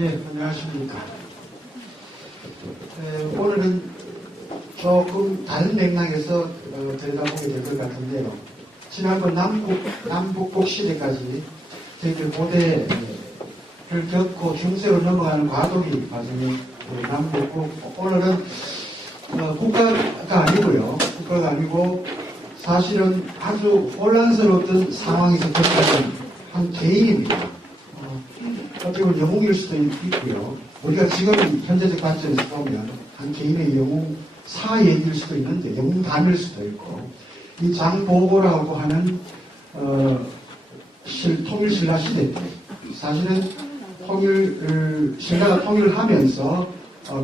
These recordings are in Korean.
예, 안녕하십니까. 오늘은 조금 다른 맥락에서 들여다보게 될 것 같은데요. 지난번 남북국 시대까지 저희들 고대를 겪고 중세로 넘어가는 과도기 과정이 남북국, 오늘은 국가가 아니고요. 국가가 아니고 사실은 아주 혼란스러웠던 상황에서 겪었던 한 개인입니다. 어떻게 보면 영웅일 수도 있고요. 우리가 지금 현재적 관점에서 보면 한 개인의 영웅 사예일 수도 있는데 영웅단일 수도 있고, 이 장보고라고 하는 통일신라 시대 때 사실은 신라가 통일을 하면서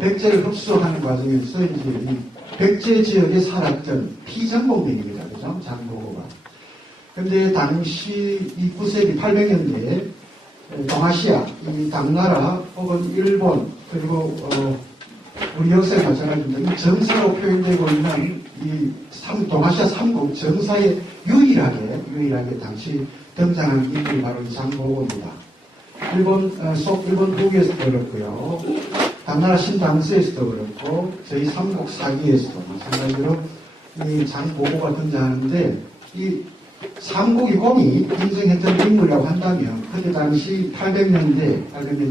백제를 흡수하는 과정에서 이제 이 백제 지역에 살았던 피전공민입니다. 그죠? 장보고가. 근데 당시 이 9세기 800년대에 동아시아, 이 당나라 혹은 일본, 그리고 우리 역사에 마찬가지입니다. 이 정사로 표현되고 있는 이 동아시아 3국 정사에 유일하게 당시 등장한 인물이 바로 이 장보고입니다. 일본 북에서도 그렇고요. 당나라 신당서에서도 그렇고, 저희 삼국 사기에서도 마찬가지로 이 장보고가 등장하는데, 이 삼국이 공이 인정했던 인물이라고 한다면, 그때 당시 800년대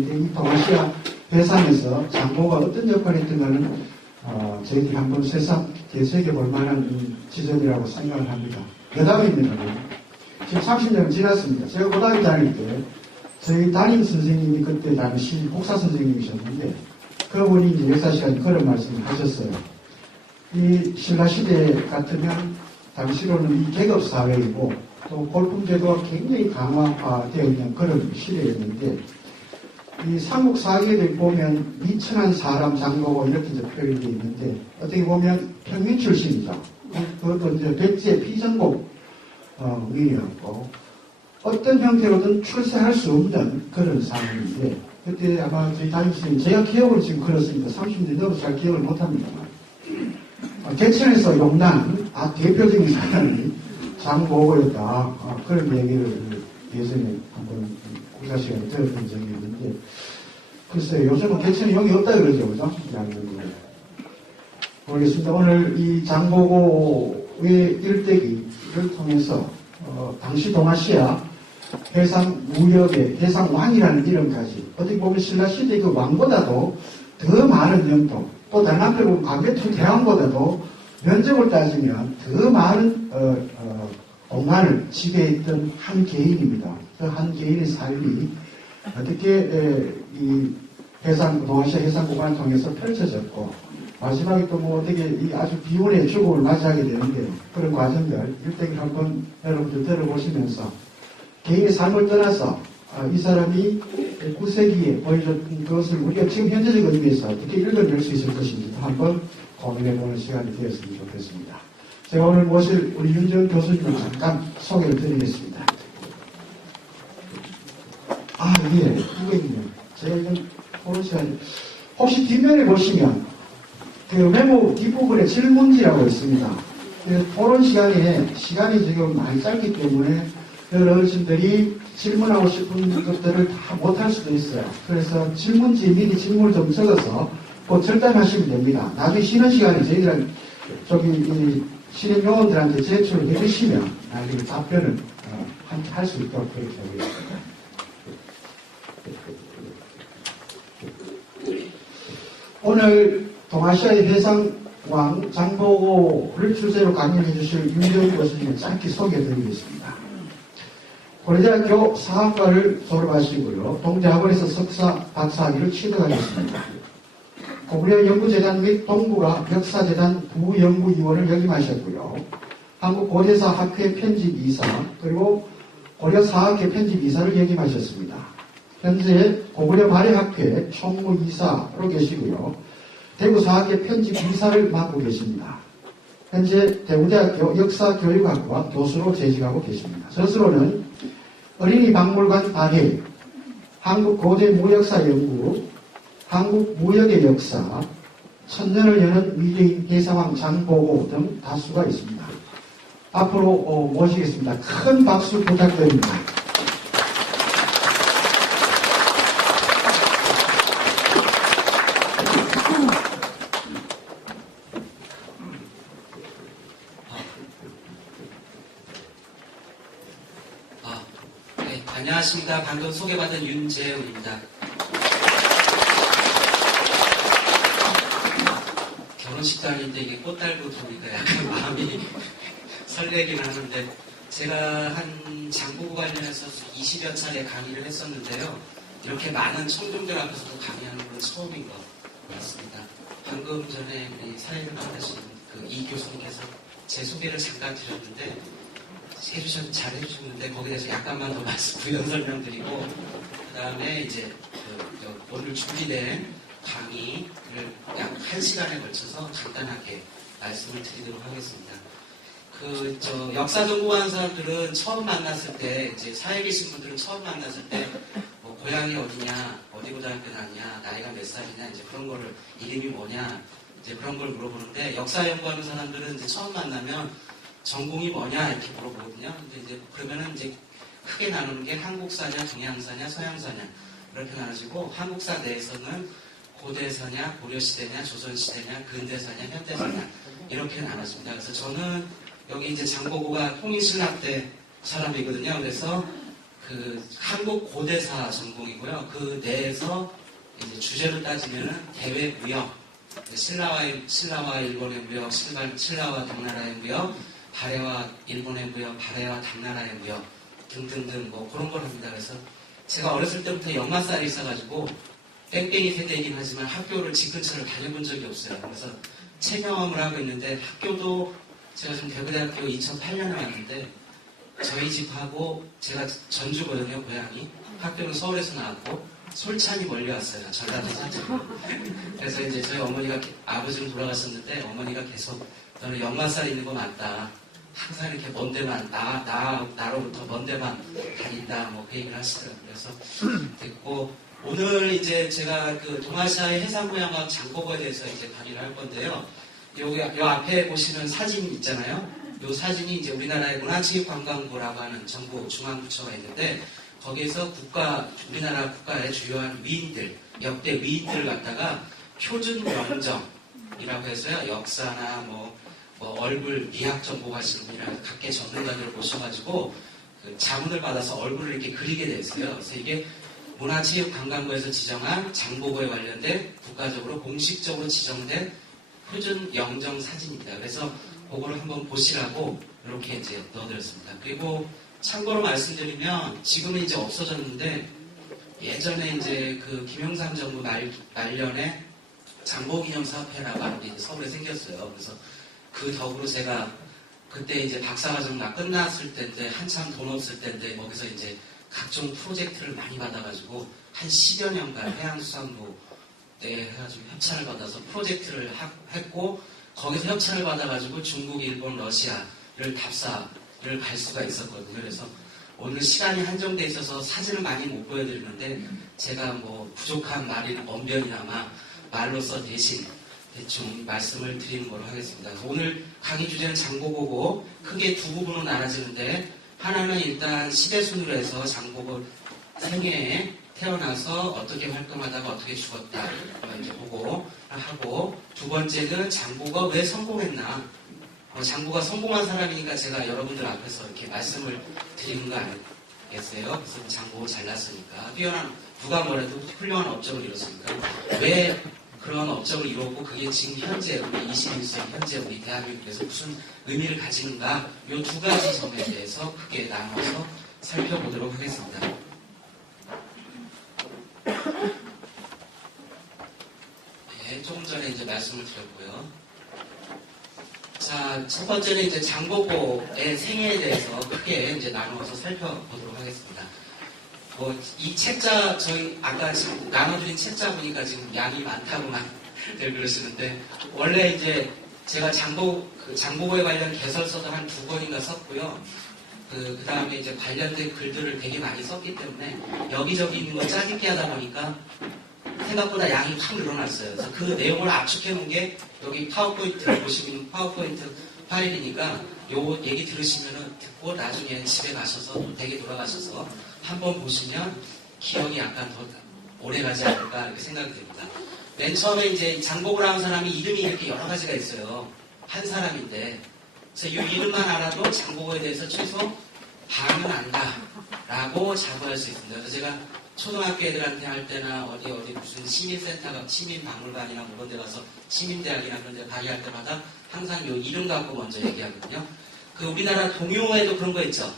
이 동아시아 배상에서 장보고가 어떤 역할을 했던가는 저희들이 한번 되새겨볼 만한 지점이라고 생각을 합니다. 그 다음입니다. 지금 30년 지났습니다. 제가 고등학교 다닐 때 저희 담임 선생님이 그때 당시 복사 선생님이셨는데, 그분이 이제 역사 시간에 그런 말씀을 하셨어요. 이 신라시대 같으면 당시로는 이 계급사회이고 또 골품제도가 굉장히 강화되어 있는 그런 시대였는데, 이 삼국사기에 보면 미천한 사람 장보고 이렇게 이제 표현되어 있는데, 어떻게 보면 평민 출신이죠. 그것도 이제 백제 피전국 민이었고, 어떤 형태로든 출세할 수 없는 그런 상황인데, 그때 아마 저희 담임선생님, 제가 기억을 지금 그렇습니다. 30년 넘어서 잘 기억을 못합니다만, 개천에서 용난 대표적인 사람이 장보고였다. 그런 얘기를 예전에 한번 국사 시간에 들었던 적이 있는데, 글쎄요, 요즘은 개천에 용이 없다 그러죠, 그죠? 모르겠습니다. 오늘 이 장보고의 일대기를 통해서 당시 동아시아 해상 무역의 해상왕이라는 이름까지, 어떻게 보면 신라시대 그 왕보다도 더 많은 영토, 또 다른 한편 보면 광개토 대왕보다도 면적을 따지면 더 많은 공간을 지배했던 한 개인입니다. 그 한 개인의 삶이 어떻게 이 동아시아 해상 구간을 통해서 펼쳐졌고, 마지막에 또 뭐 어떻게 이 아주 비운의 죽음을 맞이하게 되는데요. 그런 과정들 일대기를 한번 여러분들 들어보시면서 개인의 삶을 떠나서 이 사람이 9세기에 보여줬던 그것을 우리가 지금 현재적 의미에서 어떻게 읽어낼 수 있을 것인지 한번 고민해보는 시간이 되었으면 좋겠습니다. 제가 오늘 모실 우리 윤정 교수님을 잠깐 소개를 드리겠습니다. 예, 이거 있네요. 제가 이건 토론 시간이, 혹시 뒷면에 보시면 그 메모 뒷부분에 질문지라고 있습니다. 토론 시간이 지금 많이 짧기 때문에 여러 어르신들이 질문하고 싶은 것들을 다 못할 수도 있어요. 그래서 질문지 미리 질문을 좀 적어서 곧 절단하시면 됩니다. 나중에 쉬는 시간에 저희들은 실행 요원들한테 제출을 해주시면 나중에 답변을 할 수 있도록 그렇게 하겠습니다. 오늘 동아시아의 해상왕 장보고를 주제로 강의해 주실 윤정 교수님을 짧게 소개해 드리겠습니다. 고려대학교 사학과를 졸업하시고요. 동대학원에서 석사, 박사학위를 취득하셨습니다. 고구려 연구재단 및 동북아 역사재단 부연구위원을 역임하셨고요. 한국고대사학회 편집이사, 그리고 고려사학회 편집이사를 역임하셨습니다. 현재 고구려 발해학회 총무이사로 계시고요. 대구사학회 편집이사를 맡고 계십니다. 현재 대구대학교 역사교육학과 교수로 재직하고 계십니다. 스스로는 어린이박물관 발해, 한국고대무역사연구, 한국무역의 역사, 천년을 여는 미래인 해상왕 장보고 등 다수가 있습니다. 앞으로 모시겠습니다. 큰 박수 부탁드립니다. 안녕하십니까. 방금 소개받은 윤재훈입니다. 결혼식도 아닌데 이게 꽃 달고 보니까 약간 마음이 설레긴 하는데, 제가 한 장보고 관련해서 20여 차례 강의를 했었는데요. 이렇게 많은 청중들 앞에서도 강의하는 건 처음인 것 같습니다. 방금 전에 우리 사회를 만나신 이 교수님께서 제 소개를 잠깐 드렸는데, 잘 해주셨는데, 거기에 대해서 약간만 더 부연 설명드리고, 그 다음에 이제 오늘 준비된 강의를 약 1시간에 걸쳐서 간단하게 말씀을 드리도록 하겠습니다. 역사 전공하는 사람들은 처음 만났을 때, 이제 사회 계신 분들은 처음 만났을 때, 뭐 고향이 어디냐, 어디 고등학교 나왔냐, 나이가 몇 살이냐, 이제 그런 거를, 이름이 뭐냐, 이제 그런 걸 물어보는데, 역사 연구하는 사람들은 이제 처음 만나면 전공이 뭐냐, 이렇게 물어보거든요. 근데 이제 그러면은 이제 크게 나누는 게 한국사냐, 동양사냐, 서양사냐, 이렇게 나눠지고, 한국사 내에서는 고대사냐, 고려시대냐, 조선시대냐, 근대사냐, 현대사냐, 이렇게 나눠집니다. 그래서 저는 여기 이제 장보고가 통일신라 때 사람이거든요. 그래서 한국 고대사 전공이고요. 그 내에서 이제 주제를 따지면은 대외 무역, 신라와 일본의 무역, 신라와 당나라의 무역, 발해와 일본의 무역, 발해와 당나라의 무역 등등등 뭐 그런 걸 합니다. 그래서 제가 어렸을 때부터 역마살이 있어가지고 뺑뺑이 세대이긴 하지만 학교를 집 근처를 다녀본 적이 없어요. 그래서 체경험을 하고 있는데, 학교도 제가 지금 대구대학교 2008년에 왔는데, 저희 집하고 제가 전주거든요, 고향이. 학교는 서울에서 나왔고 솔찬이 멀리 왔어요, 전라도 사적으로. 그래서 이제 저희 어머니가, 아버지는 돌아가셨는데 어머니가 계속 너는 역마살이 있는 거 맞다, 항상 이렇게 먼 데만 나로부터 먼 데만 다닌다, 뭐 그 얘기를 하시더라고요. 그래서 됐고, 오늘 이제 제가 동아시아의 해상무역학 장보고에 대해서 이제 강의를 할 건데요. 요 앞에 보시는 사진 있잖아요. 요 사진이 이제 우리나라의 문화체육관광부라고 하는 정부 중앙부처가 있는데, 거기에서 우리나라 국가의 주요한 위인들, 역대 위인들을 갖다가 표준 영정이라고 해서요, 역사나 뭐 얼굴 미학 전공하시는 분이랑 각계 전문가들을 모셔가지고 자문을 받아서 얼굴을 이렇게 그리게 돼 있어요. 그래서 이게 문화체육관광부에서 지정한 장보고에 관련된 국가적으로 공식적으로 지정된 표준 영정 사진입니다. 그래서 그거를 한번 보시라고 이렇게 이제 넣어드렸습니다. 그리고 참고로 말씀드리면, 지금은 이제 없어졌는데, 예전에 이제 김영삼 정부 말년에 장보기념사업회라고 하는 게 이제 서울에 생겼어요. 그래서 그 덕으로 제가 그때 이제 박사과정 다 끝났을 때인데, 한참 돈 없을 때인데, 거기서 이제 각종 프로젝트를 많이 받아가지고 한 10여 년간 해양수산부 때 해가지고 협찬을 받아서 프로젝트를 했고, 거기서 협찬을 받아가지고 중국, 일본, 러시아를 답사를 갈 수가 있었거든요. 그래서 오늘 시간이 한정돼 있어서 사진을 많이 못 보여드리는데, 제가 뭐 부족한 언변이나마 말로써 대신 대충 말씀을 드리는 걸로 하겠습니다. 오늘 강의 주제는 장보고고, 크게 두 부분으로 나눠지는데, 하나는 일단 시대순으로 해서 장보고 생애에 태어나서 어떻게 활동하다가 어떻게 죽었다 이렇게 보고 하고, 두 번째는 장보가 왜 성공했나. 장보가 성공한 사람이니까 제가 여러분들 앞에서 이렇게 말씀을 드리는 거 아니겠어요? 그래서 장보 잘났으니까, 누가 뭐래도 훌륭한 업적을 이뤘으니까 왜 그런 업적을 이뤘고, 그게 지금 현재 우리 21세기 현재 우리 대한민국에서 무슨 의미를 가지는가, 이 두 가지 점에 대해서 크게 나눠서 살펴보도록 하겠습니다. 네, 조금 전에 이제 말씀을 드렸고요. 자, 첫 번째는 이제 장보고의 생애에 대해서 크게 이제 나누어서 살펴보도록 하겠습니다. 이 책자, 저희 아까 지금 나눠드린 책자 보니까 지금 양이 많다고만 그러시는데, 원래 이제 제가 장보고에 관련 개설서도 한 2권인가 썼고요. 그 다음에 이제 관련된 글들을 되게 많이 썼기 때문에 여기저기 있는 거 짜깁기 하다 보니까 생각보다 양이 확 늘어났어요. 그래서 그 내용을 압축해 놓은 게 여기 파워포인트 보시면 파워포인트 파일이니까 요 얘기 들으시면은 듣고 나중에 집에 가셔서 댁에 돌아가셔서 한번 보시면 기억이 약간 더 오래 가지 않을까 이렇게 생각이 됩니다. 맨 처음에 이제 장보고를 하는 사람이 이름이 이렇게 여러 가지가 있어요. 한 사람인데, 그래서 이 이름만 알아도 장보고에 대해서 최소 반은 안다 라고 자부할 수 있습니다. 그래서 제가 초등학교 애들한테 할 때나 어디 무슨 시민센터가 시민박물관이나 뭐 그런 데 가서 시민대학이나 그런 데 강의할 때마다 항상 요 이름 갖고 먼저 얘기하거든요. 그 우리나라 동요에도 그런 거 있죠.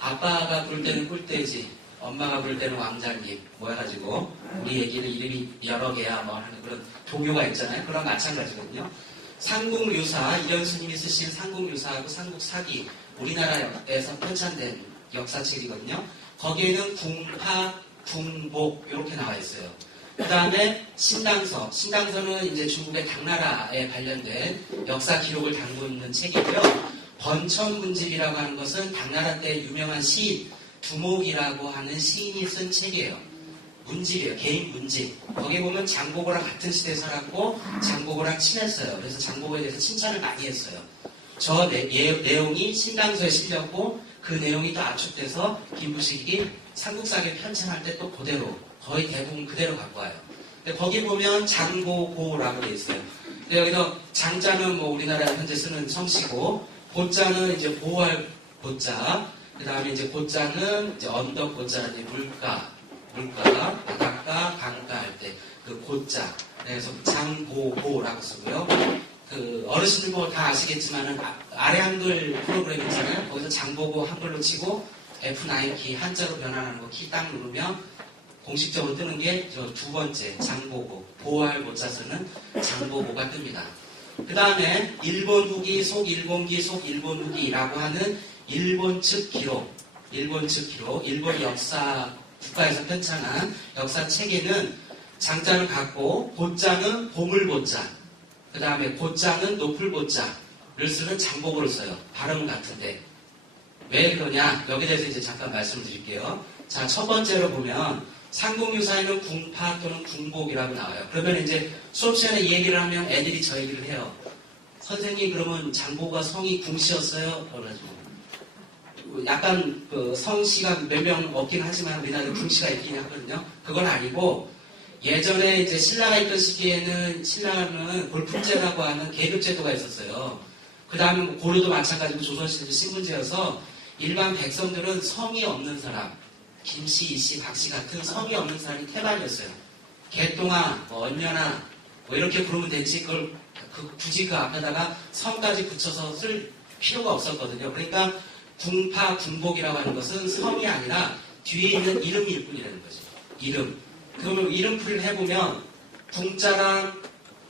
아빠가 부를 때는 꿀돼지, 엄마가 부를 때는 왕자님 뭐 해가지고 우리 애기는 이름이 여러 개야 뭐 하는 그런 동요가 있잖아요. 그런 마찬가지거든요. 삼국유사, 이현 스님이 쓰신 삼국유사하고 삼국사기 우리나라에서 편찬된 역사책이거든요. 거기에는 궁파, 궁복 이렇게 나와 있어요. 그 다음에 신당서는 이제 중국의 당나라에 관련된 역사 기록을 담고 있는 책이고요. 번천문집이라고 하는 것은 당나라 때 유명한 시인 두목이라고 하는 시인이 쓴 책이에요. 문집이에요. 개인 문집. 거기 보면 장보고랑 같은 시대에 살았고 장보고랑 친했어요. 그래서 장보고에 대해서 칭찬을 많이 했어요. 저 내용이 신당서에 실렸고 그 내용이 또 압축돼서 김부식이 삼국사기 편찬할 때 또 그대로 거의 대부분 그대로 갖고 와요. 근데 거기 보면 장보고라고 돼 있어요. 근데 여기서 장자는 뭐 우리나라에 현재 쓰는 성씨고 고자는 이제 보호할 고자, 그 다음에 이제 고자는 이제 언덕 고자는 물가, 바닷가, 강가 할 때 그 고자. 그래서 장보고라고 쓰고요. 그 어르신들 뭐 다 아시겠지만은 아래 한글 프로그램 있잖아요. 거기서 장보고 한글로 치고 F9 키 한자로 변환하는 거 키 딱 누르면 공식적으로 뜨는 게 저 두 번째 장보고 보호할 고자 쓰는 장보고가 뜹니다. 그 다음에 일본 후기 속 일본기 속 일본 후기라고 하는 일본 측 기록, 일본 역사 국가에서 편찬한 역사 책에는 장자는 같고 고자는 보물고자, 그 다음에 고자는 높을고자를 쓰는 장보고를 써요. 발음은 같은데 왜 그러냐? 여기에 대해서 이제 잠깐 말씀드릴게요. 자, 첫 번째로 보면 삼국유사에는 궁파 또는 궁복이라고 나와요. 그러면 이제 수업 시간에 이 얘기를 하면 애들이 저 얘기를 해요. 선생님 그러면 장보고가 성이 궁씨였어요? 그래가지고 약간 그 성씨가 몇 명 없긴 하지만 우리나라에 궁씨가 있긴 하거든요. 그건 아니고 예전에 이제 신라가 있던 시기에는 신라는 골품제라고 하는 계급제도가 있었어요. 그 다음에 고려도 마찬가지고 조선시대도 신분제여서 일반 백성들은 성이 없는 사람, 김씨, 이씨, 박씨 같은 성이 없는 사람이 태반이었어요. 개똥아, 뭐 언녀나 뭐 이렇게 부르면 되지 그걸 굳이 그 앞에다가 성까지 붙여서 쓸 필요가 없었거든요. 그러니까 궁파, 궁복이라고 하는 것은 성이 아니라 뒤에 있는 이름일 뿐이라는 거죠. 이름. 그러면 이름풀이를 해보면 궁자랑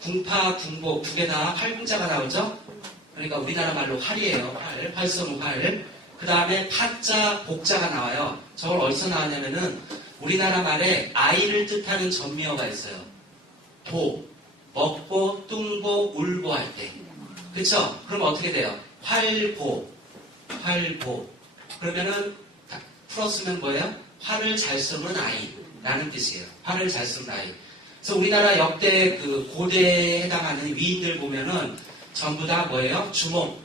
궁파, 궁복 두 개 다 활궁자가 나오죠. 그러니까 우리나라 말로 활이에요. 활성 활. 그 다음에 파자, 복자가 나와요. 저걸 어디서 나왔냐면은 우리나라 말에 아이를 뜻하는 전미어가 있어요. 보, 먹보, 뚱보, 울보 할 때. 그쵸? 그럼 어떻게 돼요? 활보. 그러면은 풀었으면 뭐예요? 활을 잘 쏘는 아이라는 뜻이에요. 활을 잘 쏘는 아이. 그래서 우리나라 역대 그 고대에 해당하는 위인들 보면은 전부 다 뭐예요? 주몽.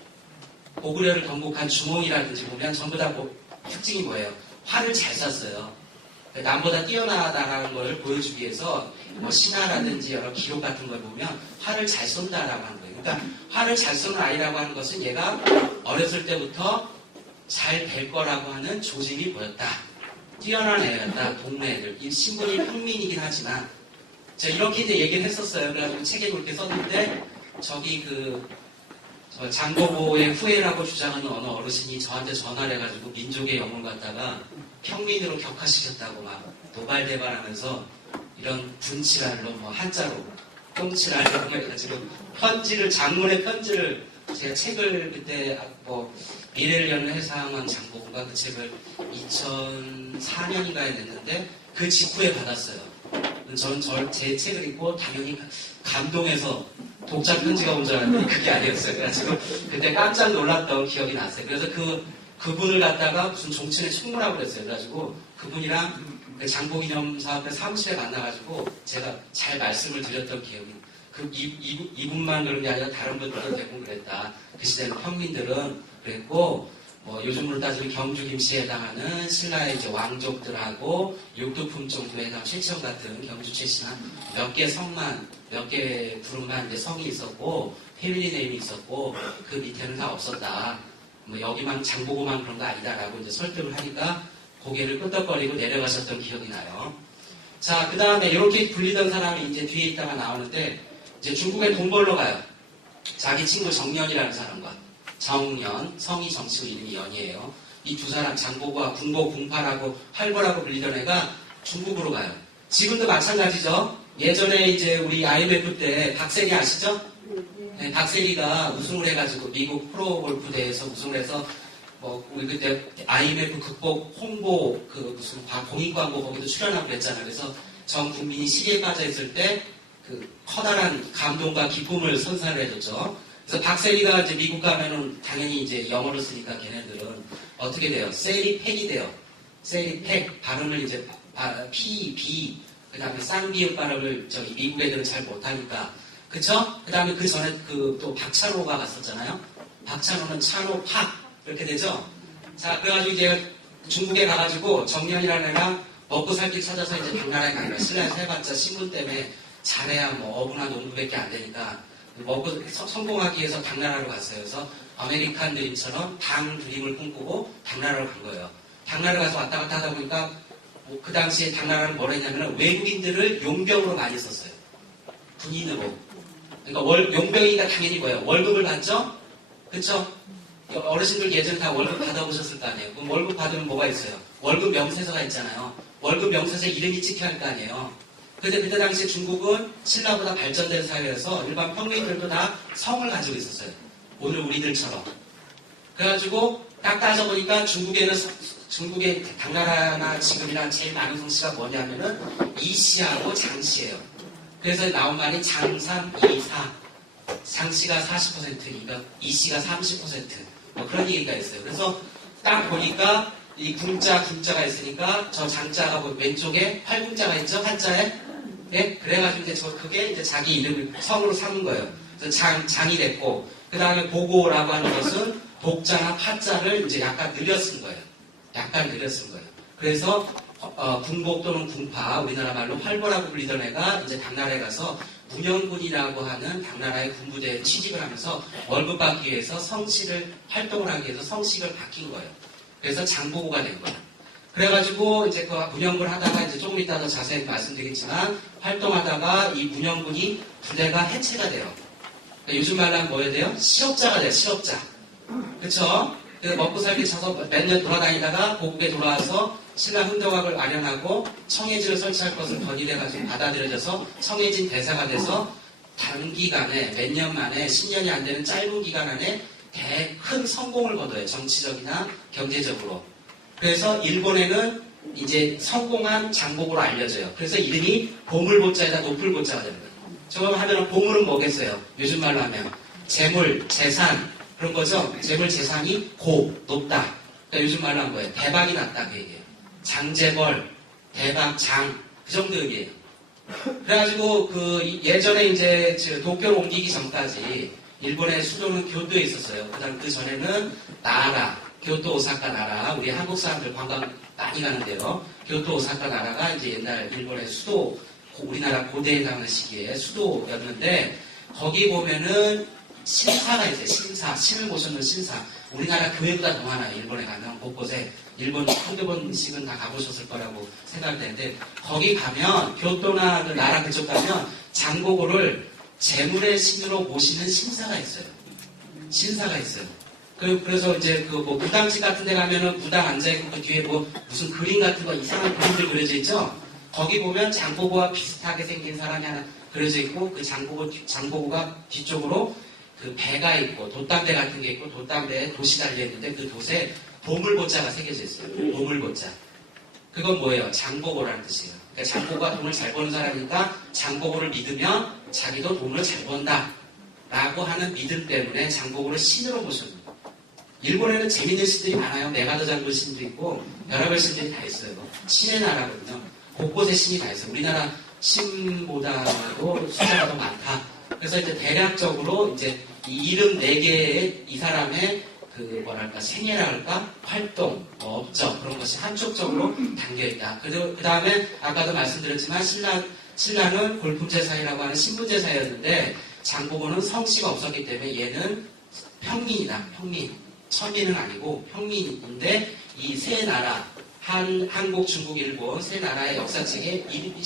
고구려를 건국한 주몽이라든지 보면 전부 다 특징이 뭐예요? 활을 잘 쐈어요. 남보다 뛰어나다라는 걸 보여주기 위해서 뭐 신화라든지 여러 기록 같은 걸 보면 활을 잘 쏜다라고 하는 거예요. 그러니까 활을 잘 쏘는 아이라고 하는 것은 얘가 어렸을 때부터 잘 될 거라고 하는 조짐이 보였다. 뛰어난 애였다. 동네 애들. 이 신분이 평민이긴 하지만 제가 이렇게 이제 얘기를 했었어요. 그래가지고 책에 그렇게 썼는데 저기 저 장보고의 후예라고 주장하는 어느 어르신이 저한테 전화를 해가지고 민족의 영혼 갖다가 평민으로 격화시켰다고 막 노발대발하면서 이런 분칠할로 뭐 한자로 똥칠할로 해가지고 장문의 편지를 제가 책을 그때 뭐 미래를 여는 해상원 장보고가 그 책을 2004년인가에 냈는데 그 직후에 받았어요. 저는 제 책을 읽고 당연히 감동해서 독자 편지가 온 줄 알았는데 그게 아니었어요. 그래가지고 그때 깜짝 놀랐던 기억이 났어요. 그래서 그분을 갖다가 무슨 종친에 충분하고 그랬어요. 그래가지고 그분이랑 그 장보기념 사업회 사무실에 만나가지고 제가 잘 말씀을 드렸던 기억이 이분만 그런 게 아니라 다른 분들도 대부분 그랬다. 그 시대는 평민들은 그랬고 뭐 요즘으로 따지면 경주 김씨에 해당하는 신라의 이제 왕족들하고 육두품 정도에 해당하는 최치형 같은 경주 최씨나 몇 개 성만 몇 개 부름만 이제 성이 있었고 패밀리 네임이 있었고 그 밑에는 다 없었다. 뭐 여기만 장보고만 그런 거 아니다라고 이제 설득을 하니까 고개를 끄덕거리고 내려가셨던 기억이 나요. 자, 그 다음에 이렇게 불리던 사람이 이제 뒤에 있다가 나오는데, 이제 중국에 돈 벌러 가요. 자기 친구 정년이라는 사람과. 정년, 성이 정치고 이름이 연이에요. 이 두 사람, 장보고와 군보, 궁파라고 활보라고 불리던 애가 중국으로 가요. 지금도 마찬가지죠. 예전에 이제 우리 IMF 때 박세리 아시죠? 네, 박세리가 우승을 해가지고 미국 프로골프 대회에서 우승을 해서 우리 그때 IMF 극복 홍보 무슨 공익 광고 거기도 출연하고 그랬잖아요. 그래서 전 국민이 시리에 빠져 있을 때 그 커다란 감동과 기쁨을 선사를 해줬죠. 그래서 박세리가 이제 미국 가면은 당연히 이제 영어를 쓰니까 걔네들은 어떻게 돼요? 세리 팩이 돼요. 세리 팩 발음을 이제 P, 그 다음에 쌍비읍 발음을 미국 애들은 잘 못하니까. 그쵸? 그 다음에 그 전에 또 박찬호가 갔었잖아요. 박찬호는 찬호 팍 이렇게 되죠? 자, 그래가지고 이제 중국에 가가지고 정년이라는 애랑 먹고 살 길 찾아서 이제 당나라에 간 거예요. 신라에서 해봤자 신분 때문에 잘해야 어부나 농부밖에 안 되니까 먹고 성공하기 위해서 당나라로 갔어요. 그래서 아메리칸 드림처럼 당 드림을 꿈꾸고 당나라로 간 거예요. 당나라 가서 왔다 갔다 하다 보니까 그 당시에 당나라는 뭐라 했냐면 외국인들을 용병으로 많이 썼어요. 군인으로. 그러니까 용병이니까 당연히 뭐예요? 월급을 받죠? 그쵸? 어르신들 예전에 다 월급 받아보셨을 거 아니에요. 그럼 월급 받으면 뭐가 있어요? 월급 명세서가 있잖아요. 월급 명세서에 이름이 찍혀야 할 거 아니에요. 근데 그때 당시에 중국은 신라보다 발전된 사회여서 일반 평민들도 다 성을 가지고 있었어요. 오늘 우리들처럼. 그래가지고 딱 따져보니까 중국의 당나라나 지금이나 제일 많은 성씨가 뭐냐면은 이씨하고 장씨예요. 그래서 나온 말이 장삼, 이사. 장씨가 40%, 이씨가 30%. 그런 얘기가 있어요. 그래서 딱 보니까 이 군자가 있으니까 저 장자가 왼쪽에 활군자가 있죠? 한자에. 네? 그래가지고 이제 그게 이제 자기 이름을 성으로 삼은 거예요. 그래서 장이 됐고, 그 다음에 보고라고 하는 것은 독자나 파자를 이제 약간 늘려 쓴 거예요. 그래서 군복 또는 군파, 우리나라 말로 활보라고 불리던 애가 이제 당나라에 가서 문영군이라고 하는 당나라의 군부대에 취직을 하면서 월급 받기 위해서 활동을 하기 위해서 성식을 바뀐 거예요. 그래서 장보고가 된 거예요. 그래가지고 이제 그 문영군 하다가 이제 조금 이따 더 자세히 말씀드리겠지만 활동하다가 이 문영군이 부대가 해체가 돼요. 그러니까 요즘 말로 하면 뭐야 돼요? 실업자가 돼요. 실업자. 그쵸? 그래서 먹고 살기 쳐서 몇 년 돌아다니다가 고국에 돌아와서 신라 흥덕학을 마련하고 청해진을 설치할 것을 건의돼가지고 받아들여져서 청해진 대사가 돼서 단기간에 몇 년 만에 10년이 안 되는 짧은 기간 안에 큰 성공을 거둬요. 정치적이나 경제적으로. 그래서 일본에는 이제 성공한 장복으로 알려져요. 그래서 이름이 보물보자에다 높을보자가 되는 거예요. 저거 하면 보물은 뭐겠어요? 요즘 말로 하면 재물, 재산 그런 거죠. 재물, 재산이 높다. 그러니까 요즘 말로 한 거예요. 대박이 났다 그 얘기예요. 장재벌, 대박, 그 정도 얘기예요. 그래가지고 예전에 이제 도쿄로 옮기기 전까지 일본의 수도는 교토에 있었어요. 그다음 그 전에는 나라, 교토, 오사카, 나라, 우리 한국 사람들 관광 많이 가는데요. 교토, 오사카, 나라가 이제 옛날 일본의 수도, 우리나라 고대에 해당하는 시기에 수도였는데 거기 보면은 신사가 있어요. 신을 모셨는 신사. 우리나라 교회보다 더 많아요. 일본에 가면 곳곳에. 일본 한두 번씩은 다 가보셨을 거라고 생각되는데 거기 가면 교토나 나라 그쪽 가면 장보고를 재물의 신으로 모시는 신사가 있어요. 그래서 이제 무당집 같은 데 가면은 무당 앉아있고 그 뒤에 무슨 그림 같은 거 이상한 그림들 그려져 있죠? 거기 보면 장보고와 비슷하게 생긴 사람이 하나 그려져 있고 그 장보고가 뒤쪽으로 그 배가 있고 돛담배 같은 게 있고 돛담배에 돛이 달려있는데 그 돛에 보물보자가 새겨져 있어요. 보물보자. 그건 뭐예요? 장보고라는 뜻이에요. 그러니까 장보고가 돈을 잘 버는 사람이니까 장보고를 믿으면 자기도 돈을 잘 번다. 라고 하는 믿음 때문에 장보고를 신으로 모십니다. 일본에는 재밌는 신들이 많아요. 메가더 장군 신도 있고 별의별 신들이 다 있어요. 신의 나라거든요. 곳곳에 신이 다 있어요. 우리나라 신보다도 숫자가 더 많다. 그래서 이제 대략적으로 이제 이 이름 4개의 이 사람의 생애라 할까? 활동, 업적, 그런 것이 한쪽적으로 담겨있다. 그 다음에 아까도 말씀드렸지만 신라는 골품제사이라고 하는 신분제사였는데 장보고는 성씨가 없었기 때문에 얘는 평민이다. 평민. 천민은 아니고 평민인데 이 세 나라, 한국, 중국, 일본 세 나라의 역사책에 이름이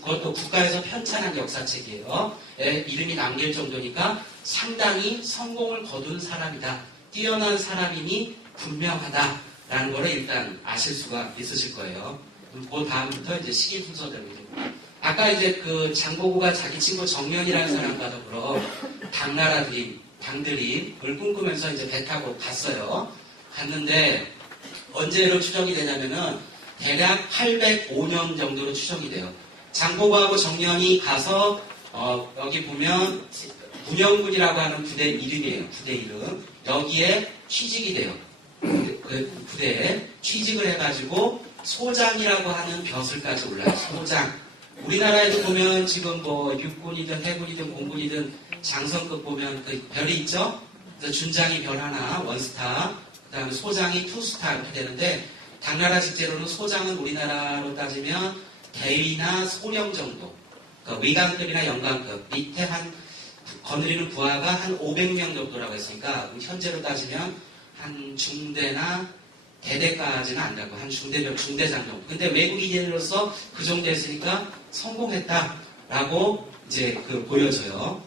그것도 국가에서 편찬한 역사책이에요. 이름이 남길 정도니까 상당히 성공을 거둔 사람이다. 뛰어난 사람이니 분명하다라는 거를 일단 아실 수가 있으실 거예요. 그 다음부터 이제 시기 순서대로. 아까 이제 그 장보고가 자기 친구 정년이라는 사람과 더불어 당들임을 꿈꾸면서 이제 배 타고 갔어요. 갔는데 언제로 추정이 되냐면은 대략 805년 정도로 추정이 돼요. 장보고하고 정년이 가서 여기 보면 문영군이라고 하는 부대 이름이에요. 부대 이름. 여기에 취직이 돼요. 그 부대에 취직을 해가지고 소장이라고 하는 벼슬까지 올라요. 소장. 우리나라에도 보면 지금 뭐 육군이든 해군이든 공군이든 장성급 보면 그 별이 있죠? 그래서 준장이 별 하나, 원스타, 그 다음에 소장이 투스타 이렇게 되는데 당나라 직제로는 소장은 우리나라로 따지면 대위나 소령 정도, 그러니까 위관급이나 영관급, 밑에 한 거느리는 부하가 한 500명 정도라고 했으니까 현재로 따지면 한 중대나 대대까지는 안 가고 한 중대장 정도. 근데 외국인으로서 그 정도 했으니까 성공했다라고 이제 보여져요.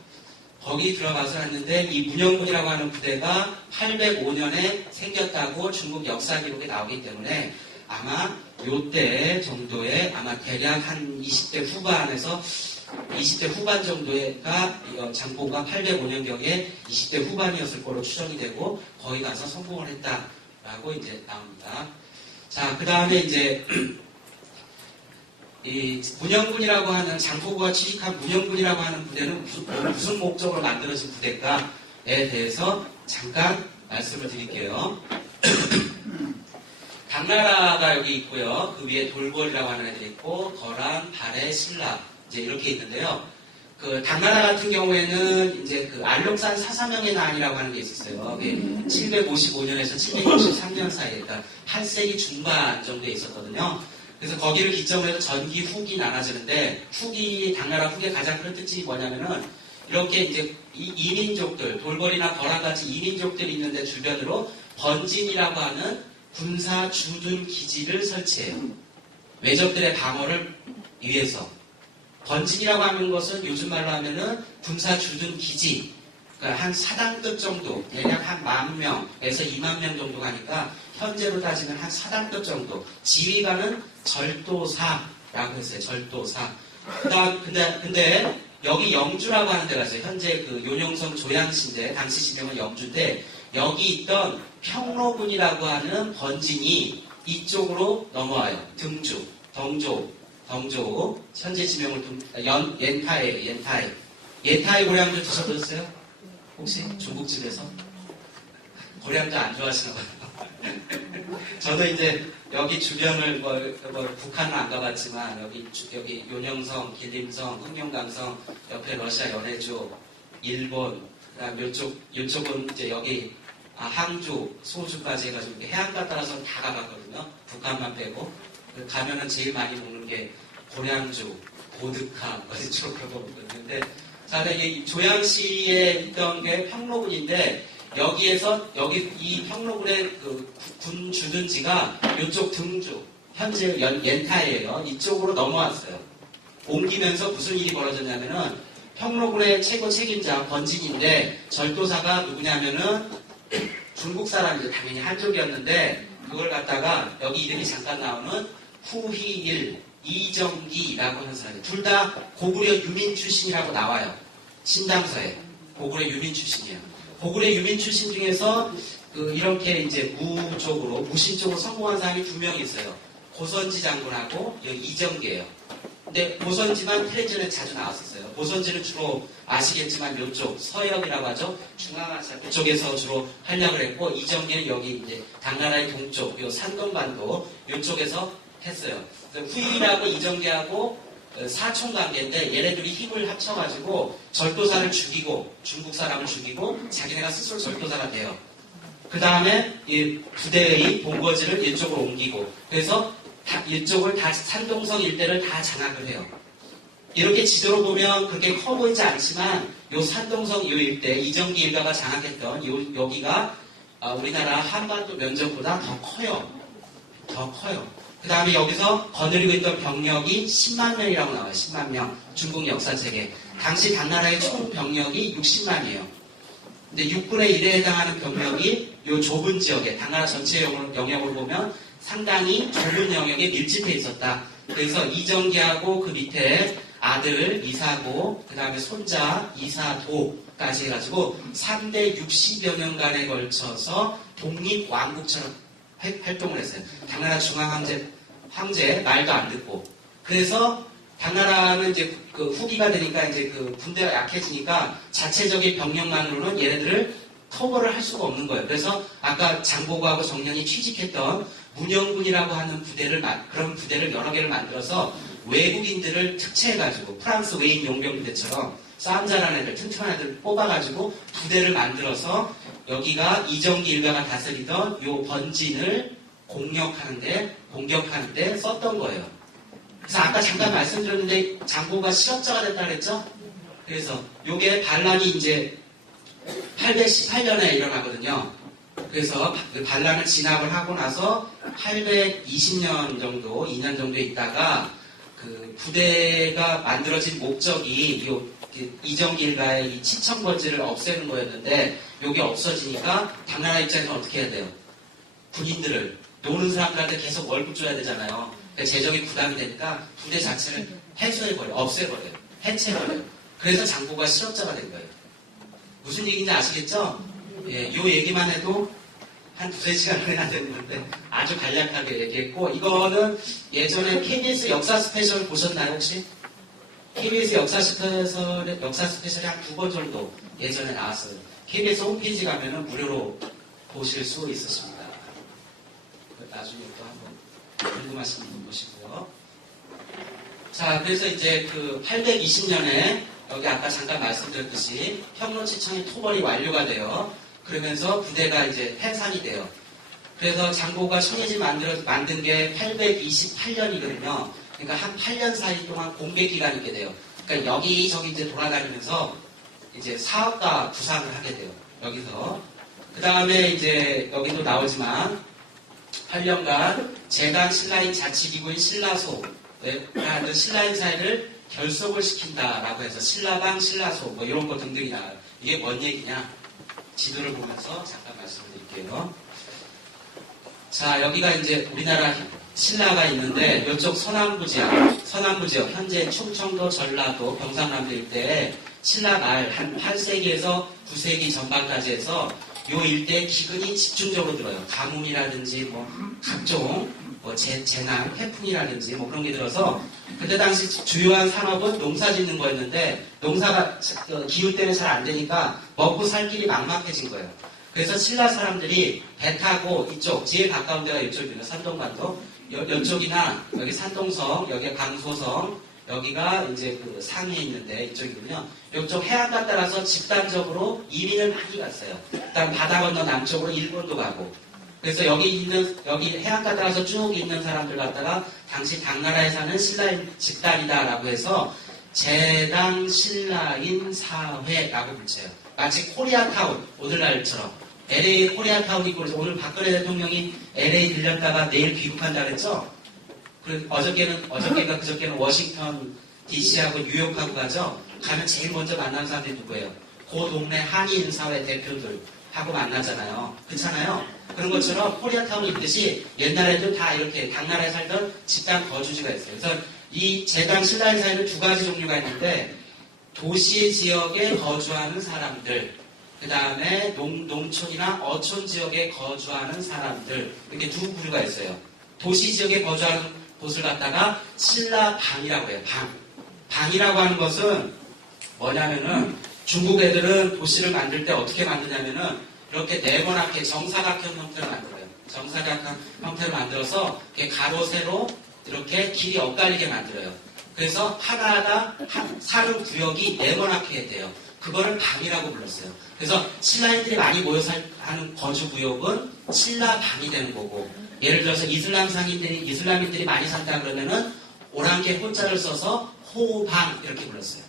거기 들어가서 했는데 이 문영군이라고 하는 부대가 805년에 생겼다고 중국 역사 기록에 나오기 때문에 아마 요때 정도에 아마 대략 한 20대 후반에서 20대 후반 정도가 장보고가 805년경에 20대 후반이었을 거로 추정이 되고 거기 가서 성공을 했다라고 이제 나옵니다. 자, 그 다음에 이제 이 문영군이라고 하는 장보고가 취직한 문영군이라고 하는 부대는 무슨 목적으로 만들어진 부대가에 대해서 잠깐 말씀을 드릴게요. 당나라가 여기 있고요. 그 위에 돌궐이라고 하는 애들이 있고 거란, 발해, 신라 이제 이렇게 있는데요. 그 당나라 같은 경우에는 이제 그 알록산 사사명의 난이라고 하는 게 있었어요. 755년에서 763년 사이에, 그러니까 8세기 중반 정도에 있었거든요. 그래서 거기를 기점으로 해서 전기, 후기 나눠지는데 당나라 후기의 가장 큰 특징이 뭐냐면은 이렇게 이제 이민족들, 돌궐이나 거란 같이 이민족들이 있는데 주변으로 번진이라고 하는 군사 주둔 기지를 설치해요. 외적들의 방어를 위해서. 번진이라고 하는 것은 요즘 말로 하면은 군사 주둔 기지. 그러니까 한 사단급 정도, 대략 한 10,000명에서 20,000명 정도 가니까 현재로 따지면 한 사단급 정도. 지휘관은 절도사라고 했어요. 절도사. 근데 여기 영주라고 하는 데가 있어요. 현재 그 용영성 조양시인데 당시 지명은 영주인데 여기 있던 평로군이라고 하는 번진이 이쪽으로 넘어와요. 등주, 덩조, 현재 지명을 옌타이예요. 옌타이 고량주 드셔보셨어요? 혹시 중국집에서? 고량주 안 좋아하시나 봐요. 저도 이제 여기 주변을 북한은 안 가봤지만 여기 용영성, 길림성, 흥룡강성, 옆에 러시아 연해주, 일본, 그다음 요쪽은 이제 여기 항주, 소주까지 해가지고 해안가 따라서 다 가봤거든요. 북한만 빼고. 가면은 제일 많이 먹는 게 고량주, 보드카, 이쪽으로 먹는데, 자, 이 조양시에 있던 게 평로군인데, 여기 이 평로군의 그 군 주둔지가 이쪽 등주, 현재 옌타이예요. 이쪽으로 넘어왔어요. 옮기면서 무슨 일이 벌어졌냐면은, 평로군의 최고 책임자, 번진인데, 절도사가 누구냐면은, 중국 사람이죠. 당연히 한족이었는데, 그걸 갖다가, 여기 이름이 잠깐 나오는 후희일, 이정기라고 하는 사람이 둘 다 고구려 유민 출신이라고 나와요. 신당서에. 고구려 유민 출신이에요. 고구려 유민 출신 중에서 이렇게 이제 무신 쪽으로 성공한 사람이 2명이 있어요. 고선지 장군하고 이정계예요. 근데 고선지만 텔레비전에 자주 나왔었어요. 고선지는 주로 아시겠지만 이쪽 서역이라고 하죠. 중앙아시아 그쪽에서 주로 활약을 했고 이정계는 여기 이제 당나라의 동쪽, 요 산동반도 이쪽에서 했어요. 후일하고 이정계하고 사촌관계인데 얘네들이 힘을 합쳐가지고 절도사를 죽이고 중국 사람을 죽이고 자기네가 스스로 절도사가 돼요. 그 다음에 이 부대의 본거지를 이쪽으로 옮기고 그래서 이쪽을 다 산동성 일대를 다 장악을 해요. 이렇게 지도로 보면 그렇게 커 보이지 않지만 요 산동성 요 일대 이정기 일가가 장악했던 여기가 우리나라 한반도 면적보다 더 커요. 더 커요. 그 다음에 여기서 거느리고 있던 병력이 10만 명이라고 나와요. 10만 명. 중국 역사책에. 당시 당나라의 총 병력이 60만이에요. 근데 6분의 1에 해당하는 병력이 이 좁은 지역에, 당나라 전체 영역을 보면 상당히 좁은 영역에 밀집해 있었다. 그래서 이정기하고 그 밑에 아들 이사고, 그 다음에 손자 이사도까지 해가지고 3대 60여 년간에 걸쳐서 독립왕국처럼 활동을 했어요. 당나라 중앙황제 말도 안 듣고. 그래서 당나라는 이제 그 후기가 되니까 이제 그 군대가 약해지니까 자체적인 병력만으로는 얘네들을 커버를 할 수가 없는 거예요. 그래서 아까 장보고하고 정년이 취직했던 문영군이라고 하는 그런 부대를 여러 개를 만들어서 외국인들을 특채해가지고 프랑스 외인 용병부대처럼 싸움 잘하는 애들, 튼튼한 애들 뽑아가지고 부대를 만들어서 여기가 이정기 일가가 다스리던 요 번진을 공격하는데 썼던 거예요. 그래서 아까 잠깐 말씀드렸는데 장보고가 실업자가 됐다 그랬죠? 그래서 요게 반란이 이제 818년에 일어나거든요. 그래서 그 반란을 진압을 하고 나서 820년 정도, 2년 정도 있다가 그 부대가 만들어진 목적이 이정기 일가의 이 치청번지를 없애는 거였는데 요게 없어지니까 당나라 입장에서 어떻게 해야 돼요? 군인들을 노는 사람들한테 계속 월급 줘야 되잖아요. 그러니까 재정이 부담이 되니까 부대 자체를 해소해버려요. 없애버려요. 해체해버려요. 그래서 장보고가 실업자가 된 거예요. 무슨 얘기인지 아시겠죠? 예, 요 얘기만 해도 한 두세 시간을 해야 되는데 아주 간략하게 얘기했고, 이거는 예전에 KBS 역사 스페셜 보셨나요 혹시? KBS 역사 스페셜이 한 2번 정도 예전에 나왔어요. KBS 홈페이지 가면은 무료로 보실 수 있으십니다. 나중에 또 한번 궁금하신 분 보시고요. 자, 그래서 이제 그 820년에 여기 아까 잠깐 말씀드렸듯이 평론치청의 토벌이 완료가 돼요. 그러면서 부대가 이제 해산이 돼요. 그래서 장보고가 청해진 만든 게 828년이거든요. 그러니까 한 8년 사이 동안 공백 기간이 있게 돼요. 그러니까 여기저기 이제 돌아다니면서 이제 사업가 부상을 하게 돼요. 여기서. 그 다음에 이제 여기도 나오지만 8년간 재단 신라인 자치기구인 신라소, 하는 신라인 사회를 결속을 시킨다라고 해서 신라방, 신라소 뭐 이런 거 등등이 나와요. 이게 뭔 얘기냐? 지도를 보면서 잠깐 말씀드릴게요. 자, 여기가 이제 우리나라 신라가 있는데 이쪽 서남부 지역, 현재 충청도, 전라도, 경상남도 일대에 신라 말 한 8세기에서 9세기 전반까지 해서 요 일대에 기근이 집중적으로 들어요. 가뭄이라든지 뭐 각종 뭐 재난, 태풍이라든지 뭐 그런 게 들어서 그때 당시 주요한 산업은 농사 짓는 거였는데 농사가 기후 때문에 잘 안 되니까 먹고 살 길이 막막해진 거예요. 그래서 신라 사람들이 배 타고 이쪽, 제일 가까운 데가 이쪽이에요. 산동반도. 이쪽이나 여기 산동성, 여기 강소성, 여기가 이제 그 상해에 있는데 이쪽이군요. 이쪽 해안가 따라서 집단적으로 이민을 많이 갔어요. 일단 바다 건너 남쪽으로 일본도 가고. 그래서 여기 해안가 따라서 쭉 있는 사람들 갖다가 당시 당나라에 사는 신라인 집단이다라고 해서 재당 신라인 사회라고 불쳐요. 마치 코리아타운, 오늘날처럼. LA 코리아타운이고, 오늘 박근혜 대통령이 LA 들렸다가 내일 귀국한다 그랬죠? 어저께가 그저께는 워싱턴 DC하고 뉴욕하고 가죠? 가면 제일 먼저 만나는 사람들이 누구예요? 그 동네 한인 사회 대표들 하고 만나잖아요. 그렇잖아요? 그런 것처럼 코리아타운이 있듯이 옛날에도 다 이렇게 당나라에 살던 집단 거주지가 있어요. 그래서 이 재단 신라인 사회는 두 가지 종류가 있는데 도시 지역에 거주하는 사람들, 그 다음에 농촌이나 어촌 지역에 거주하는 사람들, 이렇게 두 부류가 있어요. 도시 지역에 거주하는 곳을 갖다가 신라방이라고 해요. 방이라고 하는 것은 뭐냐면은 중국 애들은 도시를 만들 때 어떻게 만드냐면은 이렇게 네모나게 정사각형 형태를 만들어요. 정사각형 형태를 만들어서 이렇게 가로 세로 이렇게 길이 엇갈리게 만들어요. 그래서 하나하나 사는 구역이 네모나게 돼요. 그거를 방이라고 불렀어요. 그래서 신라인들이 많이 모여 하는 거주 구역은 신라방이 되는 거고, 예를 들어서 이슬람인들이 많이 산다 그러면은 오랑캐 호자를 써서 호방 이렇게 불렀어요.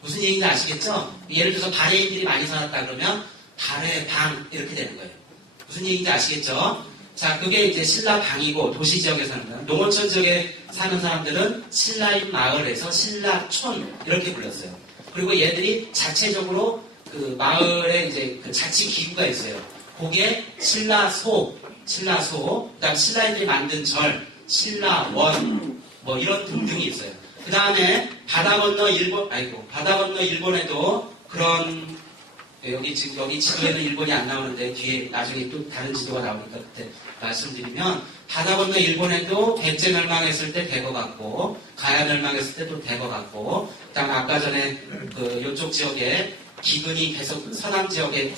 무슨 얘기인지 아시겠죠? 예를 들어서 바레인들이 많이 살았다 그러면 바레방 이렇게 되는 거예요. 무슨 얘기인지 아시겠죠? 자, 그게 이제 신라 방이고 도시 지역에 사는 거예요. 농어촌 지역에 사는 사람들은 신라인 마을에서 신라촌 이렇게 불렀어요. 그리고 얘들이 자체적으로 그 마을에 이제 그 자치 기구가 있어요. 거기에 신라소, 그다음 신라인들이 만든 절, 신라원 뭐 이런 등등이 있어요. 그 다음에 바다 건너 일본에도 그런 여기 지도에는 일본이 안 나오는데 뒤에 나중에 또 다른 지도가 나오니까 그때 말씀드리면 바다 건너 일본에도 백제 멸망했을 때 된 것 같고 가야 멸망했을 때도 된 것 같고 그다음 아까 전에 그 이쪽 지역에 기근이 계속 서남 지역에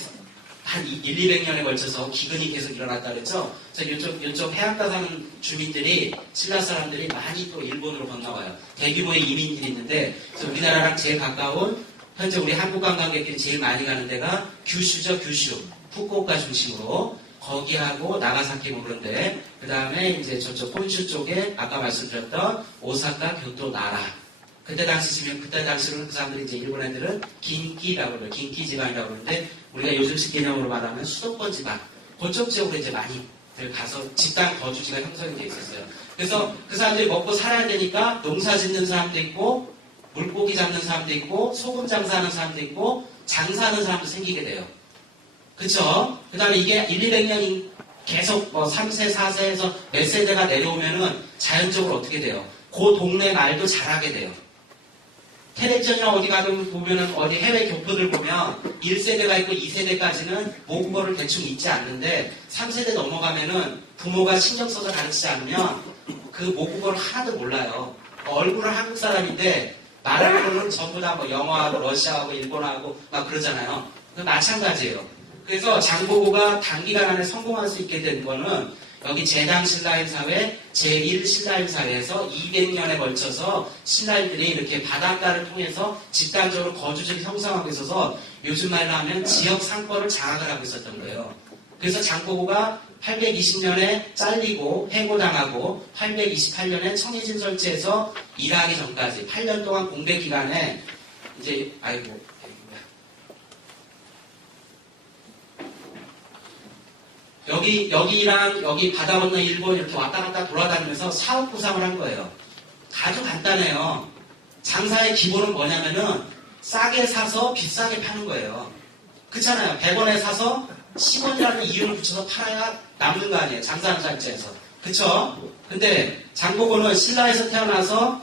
한 200년에 걸쳐서 기근이 계속 일어났다 그랬죠. 그래서 이쪽 해안가 사는 주민들이 신라 사람들이 많이 또 일본으로 건너와요. 대규모의 이민들이 있는데 그래서 우리나라랑 제일 가까운 현재 우리 한국 관광객들이 제일 많이 가는 데가 규슈죠, 규슈. 후쿠오카 중심으로 거기하고 나가사키 뭐 그런데 그 다음에 이제 저쪽 혼슈 쪽에 아까 말씀드렸던 오사카, 교토, 나라. 그때 당시로 그 사람들이 이제 일본 애들은 긴키라고 그래요. 긴키 지방이라고 그러는데 우리가 요즘식 개념으로 말하면 수도권 지방. 그쪽 지역으로 이제 많이들 가서 집단 거주지가 형성이 돼 있었어요. 그래서 그 사람들이 먹고 살아야 되니까 농사 짓는 사람도 있고 물고기 잡는 사람도 있고 소금 장사하는 사람도 있고 장사하는 사람도 생기게 돼요. 그쵸? 그 다음에 이게 200년이 계속 뭐 3세, 4세에서 몇 세대가 내려오면은 자연적으로 어떻게 돼요? 그 동네 말도 잘하게 돼요. 텔레비전이나 어디 가면 보면은 어디 해외 교포들 보면 1세대가 있고 2세대까지는 모국어를 대충 잊지 않는데 3세대 넘어가면은 부모가 신경 써서 가르치지 않으면 그 모국어를 하나도 몰라요. 얼굴은 한국 사람인데 말하는 거는 전부 다 뭐 영어하고 러시아하고 일본어하고 막 그러잖아요. 마찬가지예요. 그래서 장보고가 단기간 안에 성공할 수 있게 된 거는 여기 제당 신라인 사회, 제1 신라인 사회에서 200년에 걸쳐서 신라인들이 이렇게 바닷가를 통해서 집단적으로 거주지를 형성하고 있어서 요즘 말로 하면 지역 상권을 장악을 하고 있었던 거예요. 그래서 장보고가 820년에 잘리고 해고당하고 828년에 청해진 설치해서 일하기 전까지 8년 동안 공백 기간에 이제 여기랑 여기 바다 건너 일본 이렇게 왔다 갔다 돌아다니면서 사업 구상을 한 거예요. 아주 간단해요. 장사의 기본은 뭐냐면은 싸게 사서 비싸게 파는 거예요. 그렇잖아요. 100원에 사서 10원이라는 이윤을 붙여서 팔아야 남는 거 아니에요. 장사하는 장치에서. 그쵸? 근데 장보고는 신라에서 태어나서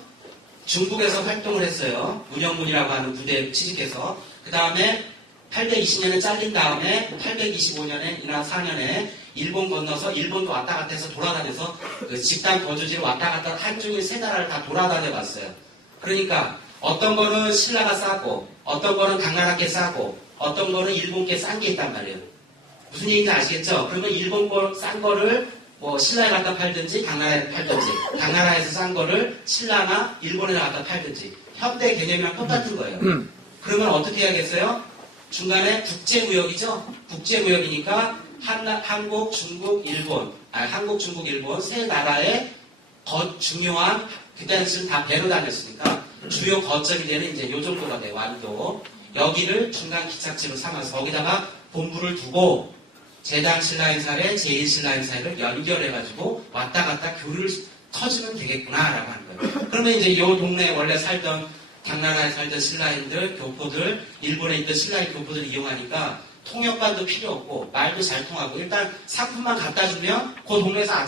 중국에서 활동을 했어요. 문영문이라고 하는 부대에 취직해서. 그 다음에 820년에 잘린 다음에 825년에 이나 4년에 일본 건너서 일본도 왔다 갔다 해서 돌아다녀서 그 집단 거주지를 왔다 갔다 한중일 세 나라를 다 돌아다녀 봤어요. 그러니까 어떤 거는 신라가 싸고 어떤 거는 당나라께 싸고 어떤 거는 일본께 싼 게 있단 말이에요. 무슨 얘기인지 아시겠죠? 그러면 일본 거 싼 거를 뭐 신라에 갖다 팔든지 당나라에 팔든지 당나라에서 싼 거를 신라나 일본에 갖다 팔든지 현대 개념이랑 똑같은 거예요. 그러면 어떻게 해야겠어요? 중간에 국제무역이죠? 국제무역이니까 한국, 중국, 일본 세 나라의 중요한 그때 당시는 다 배로 다녔으니까 주요 거점이 되는 이제 요 정도가 돼요. 완도. 여기를 중간 기착지로 삼아서 거기다가 본부를 두고 제당 신라인 사회, 제1 신라인 사회를 연결해가지고 왔다 갔다 교류를 터주면 되겠구나라고 하는 거예요. 그러면 이제 요 동네에 원래 살던 당나라에 살던 신라인들, 교포들, 일본에 있던 신라인 교포들을 이용하니까 통역관도 필요 없고 말도 잘 통하고 일단 상품만 갖다 주면 그 동네에서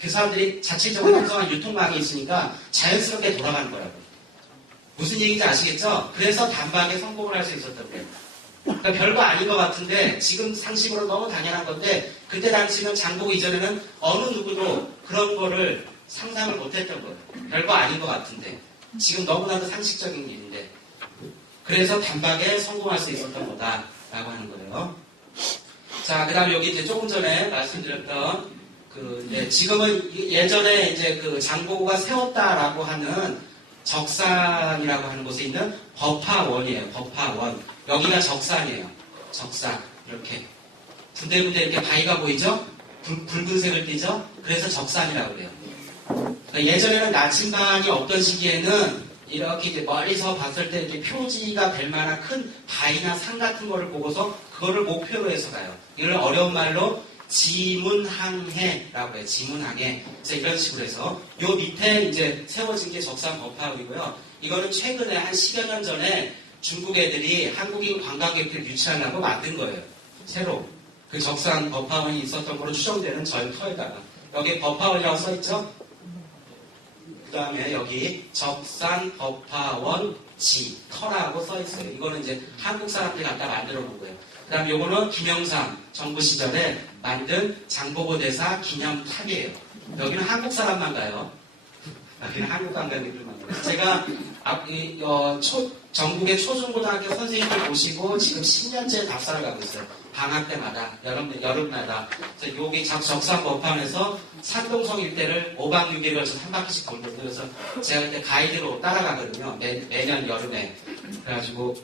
그 사람들이 자체적으로 형성한 유통망이 있으니까 자연스럽게 돌아가는 거라고. 무슨 얘기인지 아시겠죠? 그래서 단박에 성공을 할 수 있었던 거예요. 그러니까 별거 아닌 것 같은데 지금 상식으로 너무 당연한 건데 그때 당시는 장보고 이전에는 어느 누구도 그런 거를 상상을 못했던 거예요. 별거 아닌 것 같은데 지금 너무나도 상식적인 일인데 그래서 단박에 성공할 수 있었던 거다라고 하는 거예요. 자, 그 다음에 여기 이제 조금 전에 말씀드렸던 지금은 예전에 이제 그 장보고가 세웠다라고 하는 적산이라고 하는 곳에 있는 법화원이에요. 법화원. 여기가 적산이에요. 적산. 이렇게. 군데군데 이렇게 바위가 보이죠? 붉은색을 띠죠? 그래서 적산이라고 그래요. 그러니까 예전에는 나침반이 없던 시기에는 이렇게 이제 멀리서 봤을 때 이렇게 표지가 될 만한 큰 바위나 산 같은 거를 보고서 그거를 목표로 해서 가요. 이걸 어려운 말로 지문항해라고 해요. 지문항해. 그래서 이런 식으로 해서 요 밑에 이제 세워진 게 적산 법화이고요. 이거는 최근에 한 10여 년 전에 중국 애들이 한국인 관광객들 유치하려고 만든 거예요. 새로. 그 적산 법화원이 있었던 걸로 추정되는 절터에다가. 여기 법화원이라고 써있죠? 그 다음에 여기 적산 법화원 터라고 써있어요. 이거는 이제 한국 사람들이 갖다 만들어 놓은 거예요. 그 다음에 요거는 김영삼 정부 시절에 만든 장보고 대사 기념탑이에요. 여기는 한국 사람만 가요. 여기는 한국 관광객들만 가요. 제가 전국의 초중고등학교 선생님들 모시고 지금 10년째 답사를 가고 있어요. 방학 때마다, 여름마다. 그래서 여기 적산 법화원에서 산동성 일대를 5박 6일 걸쳐서 한 바퀴씩 돌거든요. 그래서 제가 그때 가이드로 따라가거든요. 매년 여름에. 그래가지고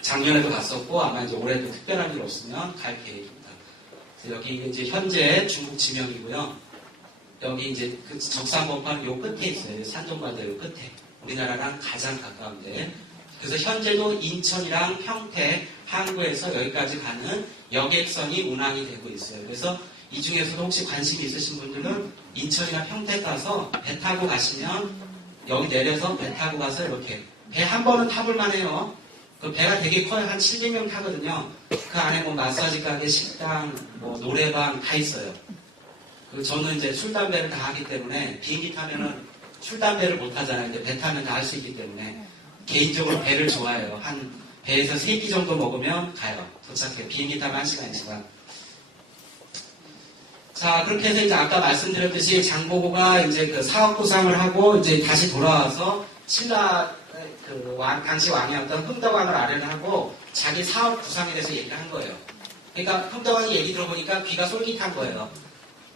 작년에도 갔었고 아마 이제 올해도 특별한 일 없으면 갈 계획입니다. 그래서 여기 이제 현재 중국 지명이고요. 여기 이제 그 적산 법화는 요 끝에 있어요. 산동바다 요 끝에. 우리나라랑 가장 가까운데. 그래서 현재도 인천이랑 평택, 항구에서 여기까지 가는 여객선이 운항이 되고 있어요. 그래서 이 중에서도 혹시 관심이 있으신 분들은 인천이나 평택 가서 배 타고 가시면 여기 내려서 배 타고 가서 이렇게 배 한 번은 타볼만 해요. 그 배가 되게 커요. 한 700명 타거든요. 그 안에 뭐 마사지 가게, 식당, 뭐 노래방 다 있어요. 그 저는 이제 술, 담배를 다 하기 때문에 비행기 타면은 술, 담배를 못 하잖아요. 근데 배 타면 다 할 수 있기 때문에 개인적으로 배를 좋아해요. 한 배에서 3끼 정도 먹으면 가요. 도착해요. 비행기 타면 1시간, 2시간. 자, 그렇게 해서 이제 아까 말씀드렸듯이 장보고가 이제 그 사업 구상을 하고 이제 다시 돌아와서 신라 당시 왕이었던 흥덕왕을 아련하고 자기 사업 구상에 대해서 얘기를 한 거예요. 그러니까 흥덕왕이 얘기 들어보니까 귀가 솔깃한 거예요.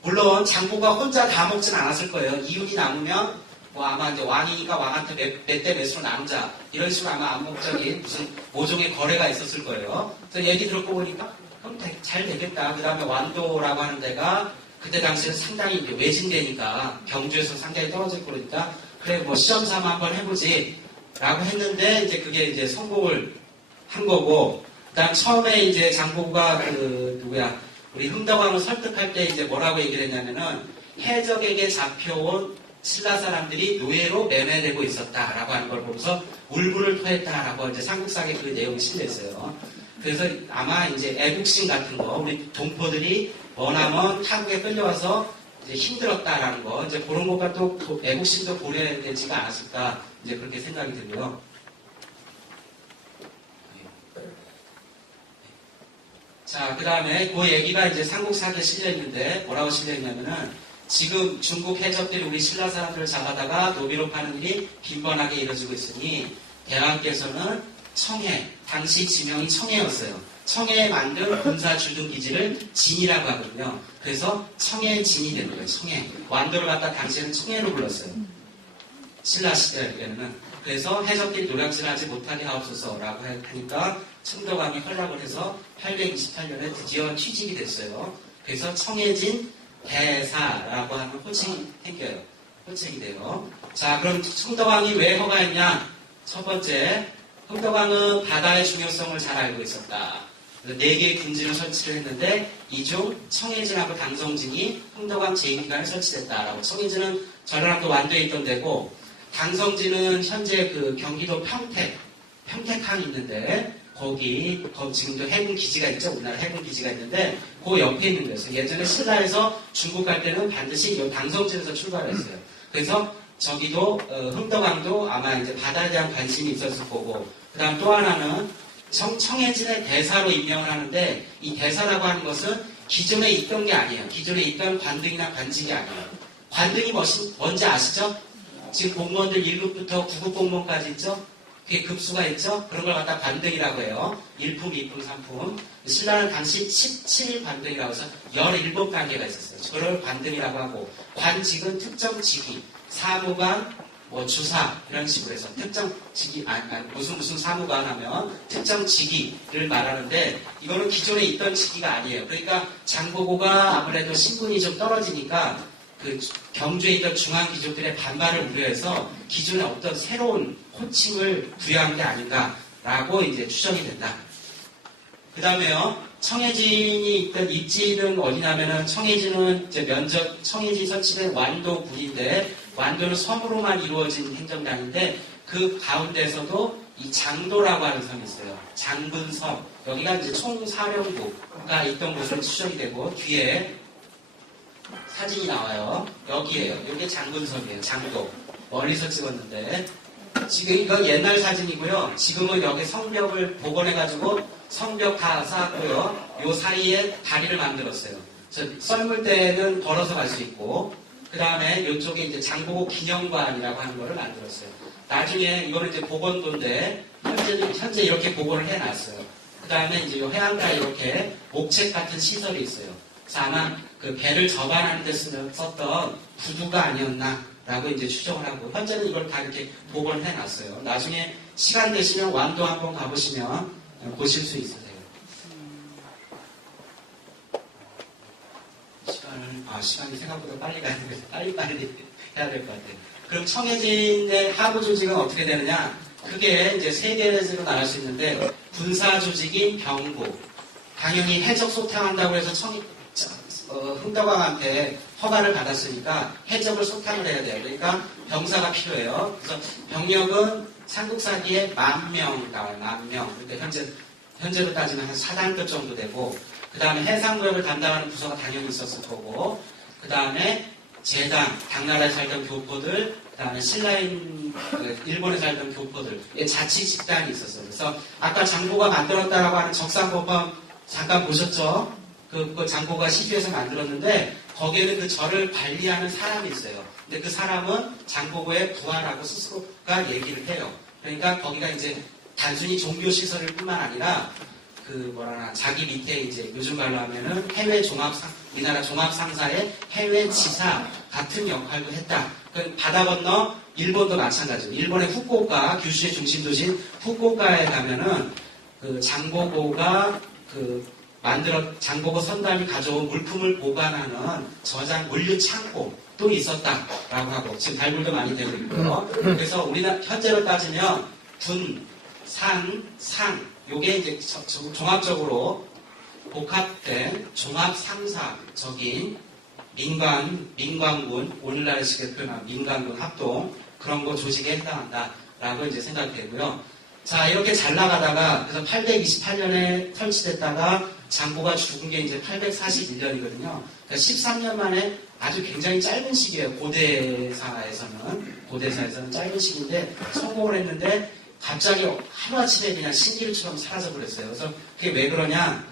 물론 장보고가 혼자 다 먹진 않았을 거예요. 이윤이 남으면 뭐 아마 이제 왕이니까 왕한테 몇 대 몇으로 나누자 이런 식으로 아마 암묵적인 무슨 모종의 거래가 있었을 거예요. 그래서 얘기 들었고 보니까 그럼 잘 되겠다. 그 다음에 완도라고 하는 데가 그때 당시에 상당히 이제 외진되니까 경주에서 상당히 떨어질 거니까 그래 뭐 시험 삼아 한번 해보지 라고 했는데 이제 그게 이제 성공을 한 거고 그다음 처음에 이제 장보고가 우리 흥덕왕을 설득할 때 이제 뭐라고 얘기를 했냐면은 해적에게 잡혀온 신라 사람들이 노예로 매매되고 있었다라고 하는 걸 보면서 울분을 토했다라고 이제 삼국사에 그 내용이 실려 있어요. 그래서 아마 이제 애국심 같은 거 우리 동포들이 머나먼 타국에 끌려와서 이제 힘들었다라는 거 이제 그런 것과 또 애국심도 고려해야 되지가 않았을까 이제 그렇게 생각이 들고요. 자, 그 다음에 그 얘기가 이제 삼국사기에 실려 있는데 뭐라고 실려 있냐면은 지금 중국 해적들이 우리 신라 사람들을 잡아다가 노비로 파는 일이 빈번하게 이루어지고 있으니 대왕께서는 청해, 당시 지명이 청해였어요. 청해에 만든 군사 주둔 기지를 진이라고 하거든요. 그래서 청해진이 되는 거예요. 청해. 완도를 갖다 당시에는 청해로 불렀어요. 신라 시대에는. 그래서 해적들이 노략질하지 못하게 하옵소서라고 하니까 청덕왕이 허락을 해서 828년에 드디어 취직이 됐어요. 그래서 청해진 대사라고 하는 호칭이 생겨요. 호칭이 돼요. 자, 그럼 청덕왕이 왜 허가했냐? 첫 번째, 흥덕왕은 바다의 중요성을 잘 알고 있었다. 4개의 군지를 설치를 했는데 이 중 청해진하고 당성진이 흥덕왕 재임기간에 설치됐다라고. 청해진은 전라남도 완도에 있던 데고 당성진은 현재 그 경기도 평택항이 있는데 거기 지금도 해군 기지가 있죠. 우리나라 해군 기지가 있는데 그 옆에 있는 거였어요. 예전에 신라에서 중국 갈 때는 반드시 이 당성진에서 출발했어요. 그래서 저기도 흥덕왕도 아마 이제 바다에 대한 관심이 있었을 거고 그다음 또 하나는 청해진의 대사로 임명을 하는데 이 대사라고 하는 것은 기존에 있던 게 아니에요. 기존에 있던 관등이나 관직이 아니에요. 관등이 뭔지 아시죠? 지금 공무원들 1급부터 9급 공무원까지 있죠? 그게 급수가 있죠? 그런 걸 갖다 관등이라고 해요. 1품, 2품, 3품. 신라는 당시 17일 관등이라고 해서 17단계가 있었어요. 그걸 관등이라고 하고 관직은 특정 직위, 사무관, 뭐 주사 이런 식으로 해서 특정 직위, 무슨 사무관 하면 특정 직위를 말하는데 이거는 기존에 있던 직위가 아니에요. 그러니까 장보고가 아무래도 신분이 좀 떨어지니까 그 경주에 있던 중앙귀족들의 반발을 우려해서 기존에 어떤 새로운 호칭을 부여한 게 아닌가라고 이제 추정이 된다. 그 다음에요, 청해진이 있던 입지는 어디냐면은 청해진은 이제 청해진 설치된 완도군인데 완도는 섬으로만 이루어진 행정단인데 그 가운데서도 이 장도라고 하는 섬이 있어요. 장분섬. 여기가 이제 총사령부가 있던 곳으로 추정이 되고 뒤에 사진이 나와요. 여기에요. 이게 장분섬이에요. 장도. 멀리서 찍었는데 지금 이건 옛날 사진이고요. 지금은 여기 성벽을 복원해가지고 성벽 다 쌓았고요. 요 사이에 다리를 만들었어요. 썰물 때는 걸어서 갈 수 있고 그 다음에 이쪽에 이제 장보고 기념관이라고 하는 거를 만들었어요. 나중에 이거는 이제 복원도인데 현재 이렇게 복원을 해놨어요. 그 다음에 이제 요 해안가에 이렇게 목책 같은 시설이 있어요. 그래서 아마 그 배를 접안하는 데 썼던 부두가 아니었나라고 이제 추정을 하고 현재는 이걸 다 이렇게 복원을 해놨어요. 나중에 시간 되시면 완도 한번 가보시면 보실 수 있으세요. 시간이 생각보다 빨리 가는데 빨리 해야 될 것 같아요. 그럼 청해진의 하부 조직은 어떻게 되느냐? 그게 이제 세 개로 나갈 수 있는데 군사 조직인 병부. 당연히 해적 소탕한다고 해서 흥덕왕한테 허가를 받았으니까 해적을 소탕을 해야 돼요. 그러니까 병사가 필요해요. 그래서 병력은 삼국사기에 10,000명 나와요. 10,000명. 그러니까 현재로 따지면 한 4단급 정도 되고 그 다음에 해상무역을 담당하는 부서가 당연히 있었을 거고 그 다음에 제당, 당나라에 살던 교포들, 그 다음에 신라인, 일본에 살던 교포들, 자치 집단이 있었어요. 그래서 아까 장보가 만들었다라고 하는 적산법원 잠깐 보셨죠? 그 장보가 시주에서 만들었는데 거기에는 그 절을 관리하는 사람이 있어요. 근데 그 사람은 장보고의 부하라고 스스로가 얘기를 해요. 그러니까 거기가 이제 단순히 종교시설일 뿐만 아니라 자기 밑에 이제 요즘 말로 하면은 우리나라 종합상사의 해외 지사 같은 역할도 했다. 바다 건너 일본도 마찬가지고 일본의 후쿠오카, 규슈의 중심 도시인 후쿠오카에 가면은 장보고가 장보고 선담이 가져온 물품을 보관하는 저장 물류 창고도 있었다라고 하고 지금 발굴도 많이 되고 있고요. 그래서 우리나라 현재로 따지면 군, 산, 상 요게 이제 종합적으로 복합된 종합상사적인 민관군, 오늘날의 식으로 표현한 민관군 합동 그런 거 조직에 해당한다라고 이제 생각이 되고요. 자, 이렇게 잘 나가다가 그래서 828년에 설치됐다가 장보가 죽은 게 이제 841년이거든요. 그러니까 13년 만에 아주 굉장히 짧은 시기예요. 고대사에서는 짧은 시기인데 성공을 했는데 갑자기 하루아침에 그냥 신기루처럼 사라져버렸어요. 그래서 그게 왜 그러냐?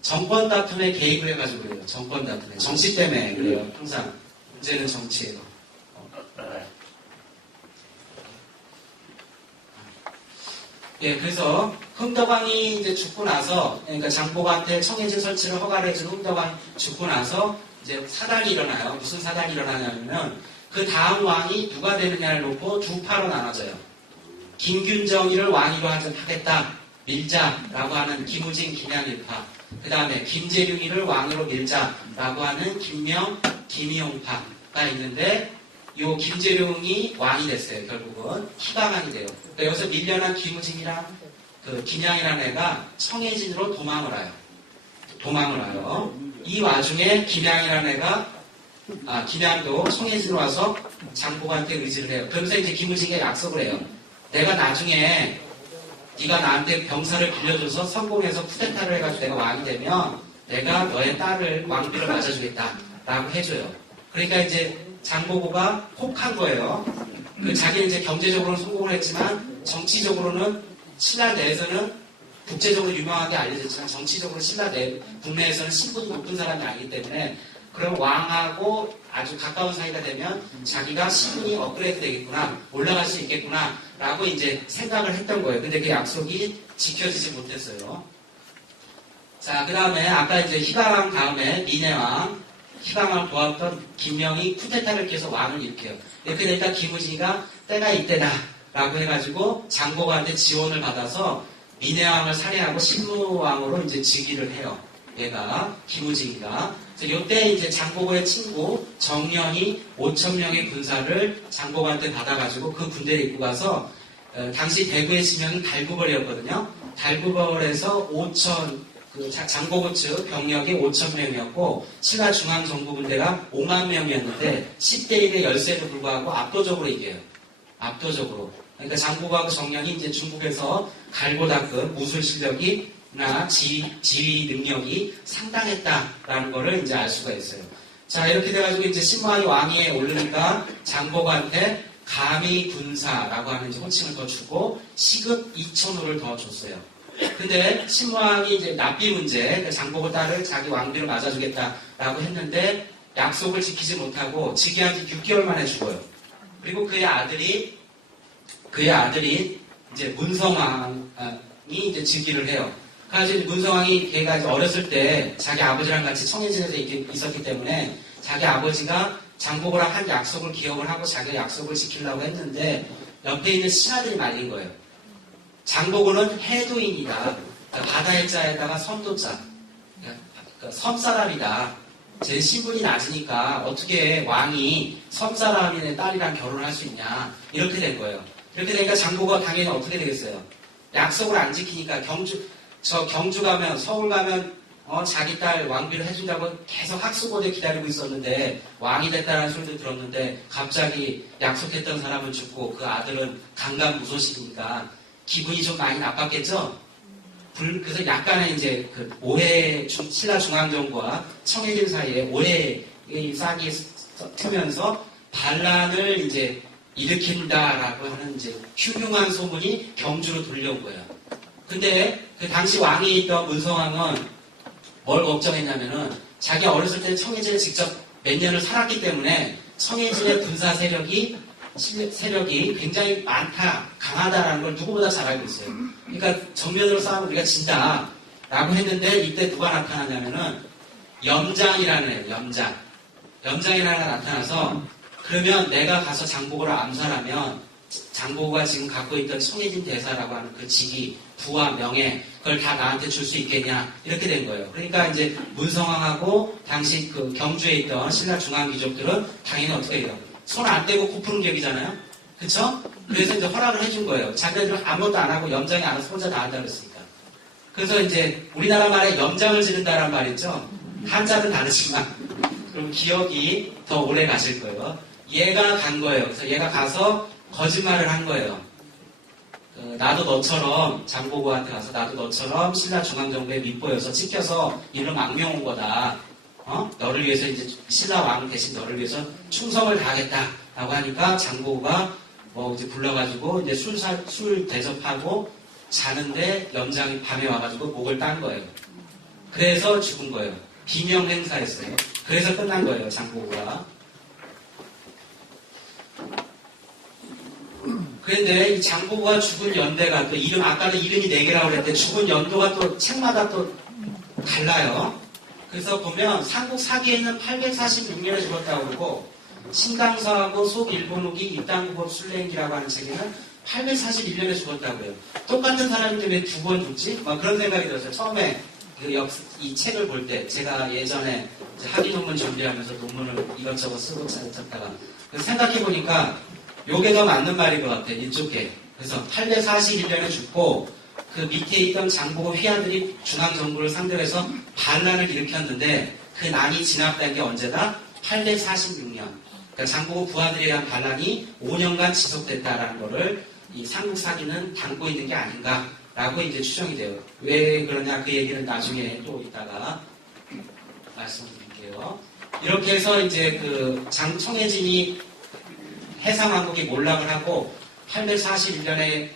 정권 다툼에 개입을 해가지고 그래요. 정권 다툼에. 정치 때문에 그래요. 항상. 문제는 정치예요. 예, 그래서 흥덕왕이 이제 죽고 나서, 그러니까 장보고한테 청해진 설치를 허가를 해준 흥덕왕이 죽고 나서 이제 사단이 일어나요. 무슨 사단이 일어나냐면 그 다음 왕이 누가 되느냐를 놓고 두 파로 나눠져요. 김균정이를 왕위로 하겠다, 밀자라고 하는 김우진, 김양일파. 그 다음에 김재룡이를 왕위로 밀자라고 하는 김명, 김이용파가 있는데 요 김재룡이 왕이 됐어요. 결국은 희망왕이 돼요. 그러니까 여기서 밀려난 김우진이랑 김양이라는 애가 청해진으로 도망을 와요. 이 와중에 김양이라는 애가 김양도 청해진으로 와서 장보고한테 의지를 해요. 그러면서 이제 김우진에게 약속을 해요. 내가 나중에 네가 나한테 병사를 빌려줘서 성공해서 쿠데타를 해가지고 내가 왕이 되면 내가 너의 딸을 왕비를 맞아주겠다라고 해줘요. 그러니까 이제 장보고가 혹한 거예요. 자기는 이제 경제적으로는 성공을 했지만 정치적으로는 신라 내에서는 국제적으로 유명하게 알려졌지만 정치적으로 신라 국내에서는 신분이 높은 사람이 아니기 때문에 그럼 왕하고 아주 가까운 사이가 되면 자기가 신분이 업그레이드 되겠구나, 올라갈 수 있겠구나 라고 이제 생각을 했던 거예요. 근데 그 약속이 지켜지지 못했어요. 자, 그 다음에 아까 이제 희방왕 다음에 민해왕, 희방왕을 도왔던 김명이 쿠데타를 계속 왕을 일으켜요. 이렇게 되니까 김우진이가 때가 이때다 라고 해가지고 장보고한테 지원을 받아서 민해왕을 살해하고 신무왕으로 이제 즉위를 해요. 얘가 김우진이가. 이때 이제 장보고의 친구 정년이 5,000명의 군사를 장보고한테 받아가지고 그 군대에 입고 가서 당시 대구의 지명이 달구벌이었거든요. 달구벌에서 그 장보고 측 병력이 5,000명이었고 신라 중앙정부군대가 5만 명이었는데 10대 1의 열세에도 불구하고 압도적으로 이겨요. 압도적으로. 그러니까 장보고하고 정령이 이제 중국에서 갈고 닦은 무술 실력이나 지휘 능력이 상당했다라는 거를 이제 알 수가 있어요. 자, 이렇게 돼가지고 이제 신무왕이 왕위에 오르니까 장보고한테 감히 군사라고 하는 이제 호칭을 더 주고 시급 2,000호를 더 줬어요. 근데 신무왕이 이제 납비 문제, 장보고 딸을 자기 왕비로 맞아주겠다라고 했는데 약속을 지키지 못하고 즉위한 지 6개월 만에 죽어요. 그리고 그의 아들이 이제 문성왕이 이제 즉위를 해요. 그래서 문성왕이 걔가 이제 어렸을 때 자기 아버지랑 같이 청해진에서 있었기 때문에 자기 아버지가 장보고랑 한 약속을 기억을 하고 자기가 약속을 지키려고 했는데 옆에 있는 신하들이 말린 거예요. 장보고는 해도인이다. 그러니까 바다의 자에다가 섬도자. 그러니까 섬사람이다. 제 신분이 낮으니까 어떻게 왕이 섬사람의 딸이랑 결혼을 할 수 있냐. 이렇게 된 거예요. 이렇게 되니까 장보고가 당연히 어떻게 되겠어요? 약속을 안 지키니까 경주 가면, 서울 가면 자기 딸 왕비를 해준다고 계속 학수고대 기다리고 있었는데 왕이 됐다는 소리도 들었는데 갑자기 약속했던 사람은 죽고 그 아들은 강간무소식이니까 기분이 좀 많이 나빴겠죠? 그래서 약간의 이제 그 오해, 신라 중앙정부와 청해진 사이에 오해의 싹이 트면서 반란을 이제 일으킨다라고 하는 이제 흉흉한 소문이 경주로 돌려온 거예요. 근데 그 당시 왕이 있던 문성왕은 뭘 걱정했냐면은 자기 어렸을 때 청해진에 직접 몇 년을 살았기 때문에 청해진의 군사 세력이 굉장히 많다, 강하다라는 걸 누구보다 잘 알고 있어요. 그러니까 정면으로 싸우면 우리가 진다라고 했는데 이때 누가 나타나냐면은 염장이라는 애예요. 염장이라는 애가 나타나서 그러면 내가 가서 장보고를 암살하면 장보고가 지금 갖고 있던 청해진 대사라고 하는 그 직위, 부와 명예 그걸 다 나한테 줄 수 있겠냐 이렇게 된 거예요. 그러니까 이제 문성왕하고 당시 그 경주에 있던 신라 중앙 귀족들은 당연히 어떻게 해요? 손 안 떼고 코 푸는 격이잖아요. 그쵸? 그래서 이제 허락을 해준 거예요. 자기들은 아무것도 안 하고 염장이 알아서 혼자 다 한다고 했으니까. 그래서 이제 우리나라 말에 염장을 지른다라는 말 있죠? 한자는 다르지만 그럼 기억이 더 오래 가실 거예요. 얘가 간 거예요. 그래서 얘가 가서 거짓말을 한 거예요. 나도 너처럼 장보고한테 가서 나도 너처럼 신라 중앙정부에 밉보여서 찍혀서 일로 망명 온 거다. 너를 위해서 이제 신라 왕 대신 너를 위해서 충성을 다하겠다라고 하니까 장보고가 이제 불러가지고 이제 술 대접하고 자는데 염장이 밤에 와가지고 목을 딴 거예요. 그래서 죽은 거예요. 비명 행사했어요. 그래서 끝난 거예요. 장보고가. 그런데 이 장보고가 죽은 연대가 또 아까는 이름이 4개라고 그랬는데 죽은 연도가 또 책마다 또 달라요. 그래서 보면 삼국 사기에는 846년에 죽었다고 그러고 신강서하고 속일본후기 입당국업 순례행기라고 하는 책에는 841년에 죽었다고 해요. 똑같은 사람인데 왜 2번 죽지? 그런 생각이 들었어요. 처음에 이 책을 볼 때 제가 예전에 학위 논문 준비하면서 논문을 이것저것 쓰고 찾다가 생각해보니까 요게 더 맞는 말인 것 같아요. 이쪽에. 그래서 841년에 죽고 그 밑에 있던 장보고 휘하들이 중앙정부를 상대로 해서 반란을 일으켰는데 그 난이 진압된 게 언제다? 846년. 그러니까 장보고 부하들에 의한 반란이 5년간 지속됐다라는 거를 이 삼국사기는 담고 있는 게 아닌가라고 이제 추정이 돼요. 왜 그러냐 그 얘기는 나중에 또 이따가 말씀드릴게요. 이렇게 해서 이제 그 청해진이 해상왕국이 몰락을 하고 841년에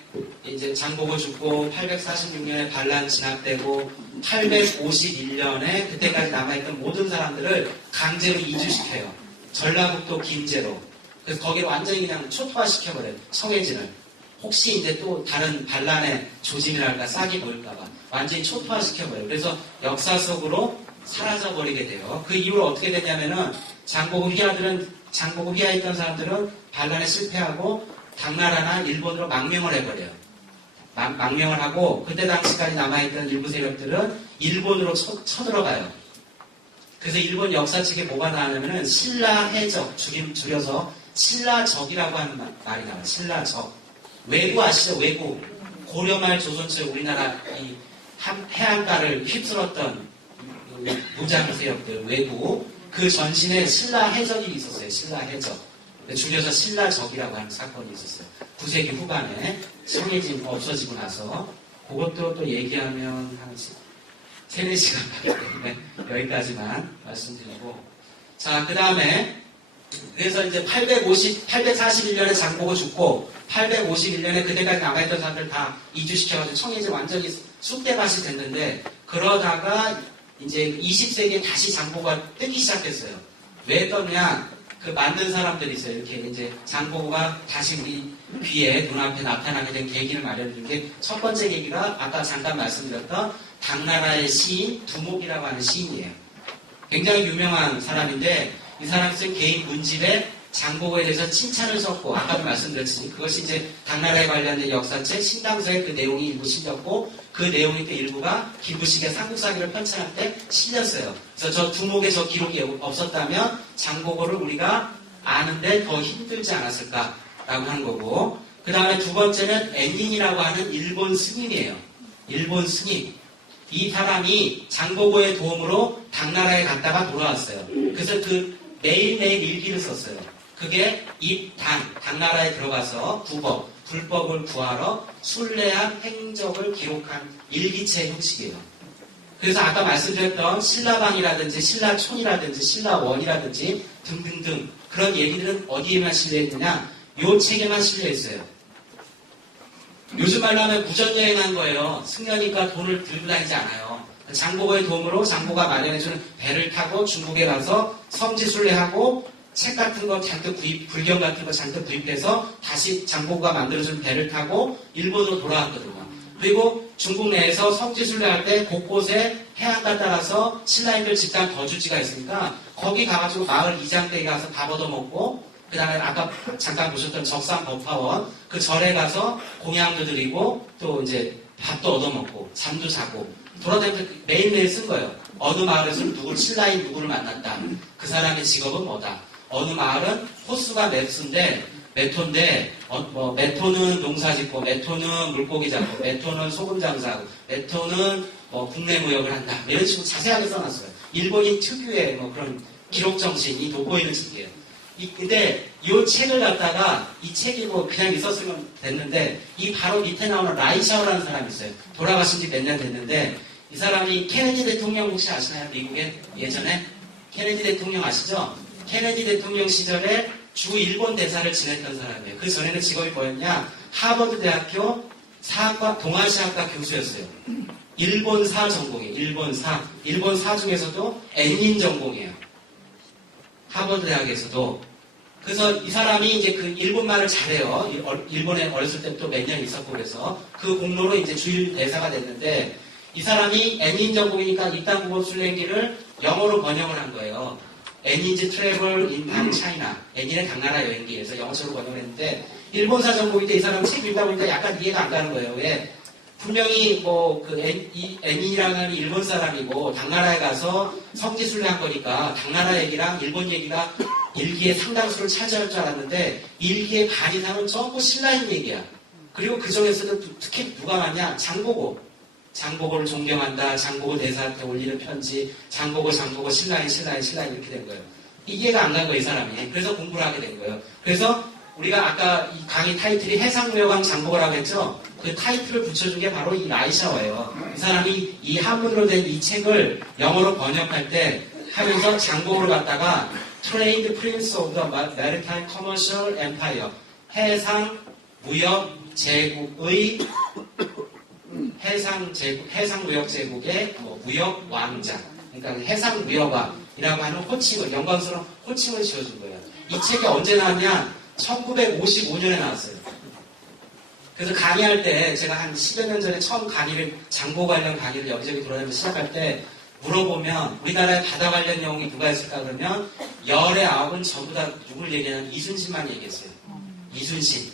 이제 장보고 죽고 846년에 반란 진압되고 851년에 그때까지 남아있던 모든 사람들을 강제로 이주시켜요. 전라북도 김제로. 그래서 거기를 완전히 그냥 초토화시켜버려요. 청해진을. 혹시 이제 또 다른 반란의 조짐이랄까 싹이 보일까봐 완전히 초토화시켜버려요. 그래서 역사 속으로 사라져버리게 돼요. 그 이후로 어떻게 되냐면은 장보고 휘하에 있던 사람들은 반란에 실패하고 당나라나 일본으로 망명을 해버려요. 망명을 하고 그때 당시까지 남아있던 일부 세력들은 일본으로 쳐들어가요. 그래서 일본 역사책에 뭐가 나오냐면은 신라해적, 줄여서 신라적이라고 하는 말이 나와요. 신라적. 왜구 아시죠? 왜구. 고려말 조선초에 우리나라 이 해안가를 휩쓸었던 무장 세력들 외부 그 전신에 신라 해적이 있었어요. 신라 해적. 줄여서 신라적이라고 하는 사건이 있었어요. 9세기 후반에 성해진 없어지고 나서 그것도 또 얘기하면 한 3, 4시간 가기 때문에 여기까지만 말씀드리고 자, 그 다음에 그래서 이제 841년에 장보고 죽고 851년에 그때까지 남아있던 사람들 다 이주시켜가지고 청해진 완전히 쑥대밭이 됐는데 그러다가 이제 20세기에 다시 장보고가 뜨기 시작했어요. 왜 떴냐? 그 만든 사람들이 있어요. 이렇게 이제 장보고가 다시 우리 귀에 눈앞에 나타나게 된 계기를 마련해준 게 첫 번째 계기가 아까 잠깐 말씀드렸던 당나라의 시인 두목이라고 하는 시인이에요. 굉장히 유명한 사람인데 이 사람이 쓴 개인 문집에 장보고에 대해서 칭찬을 썼고 아까도 말씀드렸으니 그것이 이제 당나라에 관련된 역사책 신당서에 그 내용이 일부 실렸고 그 내용이 또 일부가 기부식의 삼국사기를 편찬할 때 실렸어요. 그래서 저 두목의 저 기록이 없었다면 장보고를 우리가 아는데 더 힘들지 않았을까라고 하는 거고 그 다음에 두 번째는 엔닌이라고 하는 일본 스님이에요. 일본 스님. 이 사람이 장보고의 도움으로 당나라에 갔다가 돌아왔어요. 그래서 그 매일매일 일기를 썼어요. 그게 당나라에 들어가서 불법을 구하러 순례한 행적을 기록한 일기체 형식이에요. 그래서 아까 말씀드렸던 신라방이라든지 신라촌이라든지 신라원이라든지 등등등 그런 얘기들은 어디에만 실려있느냐? 요 책에만 실려있어요. 요즘 말로 하면 무전여행한 거예요. 승려니까 돈을 들고 다니지 않아요. 장보고의 도움으로 장보가 마련해주는 배를 타고 중국에 가서 성지순례하고 책 같은 거 잔뜩 불경 같은 거 잔뜩 구입해서 다시 장보고가 만들어준 배를 타고 일본으로 돌아왔거든요. 그리고 중국 내에서 성지순례할 때 곳곳에 해안가 따라서 신라인들 집단 거주지가 있으니까 거기 가가지고 마을 이장댁에 가서 밥 얻어먹고 그 다음에 아까 잠깐 보셨던 적산 법화원 그 절에 가서 공양도 드리고 또 이제 밥도 얻어먹고 잠도 자고 돌아다니면서 매일매일 쓴 거예요. 어느 마을에서 신라인 누구를 만났다. 그 사람의 직업은 뭐다. 어느 마을은 호수가 메토인데 메토는 농사 짓고 메토는 물고기 잡고 메토는 소금 장사하고 메토는 국내 무역을 한다. 이런 식으로 자세하게 써놨어요. 일본인 특유의 그런 기록 정신이 돋보이는 책이에요. 근데 이 책을 갖다가 이 책이 그냥 있었으면 됐는데 이 바로 밑에 나오는 라이샤오라는 사람이 있어요. 돌아가신 지 몇 년 됐는데 이 사람이 케네디 대통령 혹시 아시나요? 미국에 예전에 케네디 대통령 아시죠? 케네디 대통령 시절에 주 일본 대사를 지냈던 사람이에요. 그 전에는 직업이 뭐였냐? 하버드 대학교 동아시아학과 교수였어요. 일본사 전공이에요. 일본사 중에서도 엔닌 전공이에요. 하버드 대학에서도. 그래서 이 사람이 이제 그 일본말을 잘해요. 일본에 어렸을 때부터 몇 년 있었고 그래서 그 공로로 이제 주일 대사가 됐는데 이 사람이 엔닌 전공이니까 입당국어 순례기를 영어로 번역을 한 거예요. 엔닌즈 트래블 인 당차이나 엔닌의 당나라 여행기에서 영어처럼 번역을 했는데 일본사 전공일 때 이 사람 책 읽다 보니까 약간 이해가 안 가는 거예요. 왜? 분명히 이 엔닌이라는 일본 사람이고 당나라에 가서 성지순례한 거니까 당나라 얘기랑 일본 얘기가 일기의 상당수를 차지할 줄 알았는데 일기의 반 이상은 전부 신라인 얘기야. 그리고 그 중에서도 특히 누가 많냐? 장보고를 존경한다. 장보고 대사한테 올리는 편지. 장보고 신라인 이렇게 된 거예요. 이해가 안 간 거예요, 이 사람이. 그래서 공부를 하게 된 거예요. 그래서 우리가 아까 이 강의 타이틀이 해상무역왕 장보고라고 했죠? 그 타이틀을 붙여준 게 바로 이 라이샤오예요. 이 사람이 이 한문으로 된 이 책을 영어로 번역할 때 하면서 장보고를 갖다가 Trade Prince of the Maritime Commercial Empire 해상무역 제국의 무역 왕자, 그러니까 해상무역왕이라고 하는 호칭을, 영광스러운 호칭을 지어준 거예요. 이 책이 언제 나왔냐? 1955년에 나왔어요. 그래서 강의할 때 제가 한 10여 년 전에 처음 장보 관련 강의를 여기저기 돌아다니면서 시작할 때 물어보면 우리나라의 바다 관련 영웅이 누가 있을까 그러면 열의 9은 전부 다 누굴 얘기하냐면 이순신만 얘기했어요. 이순신.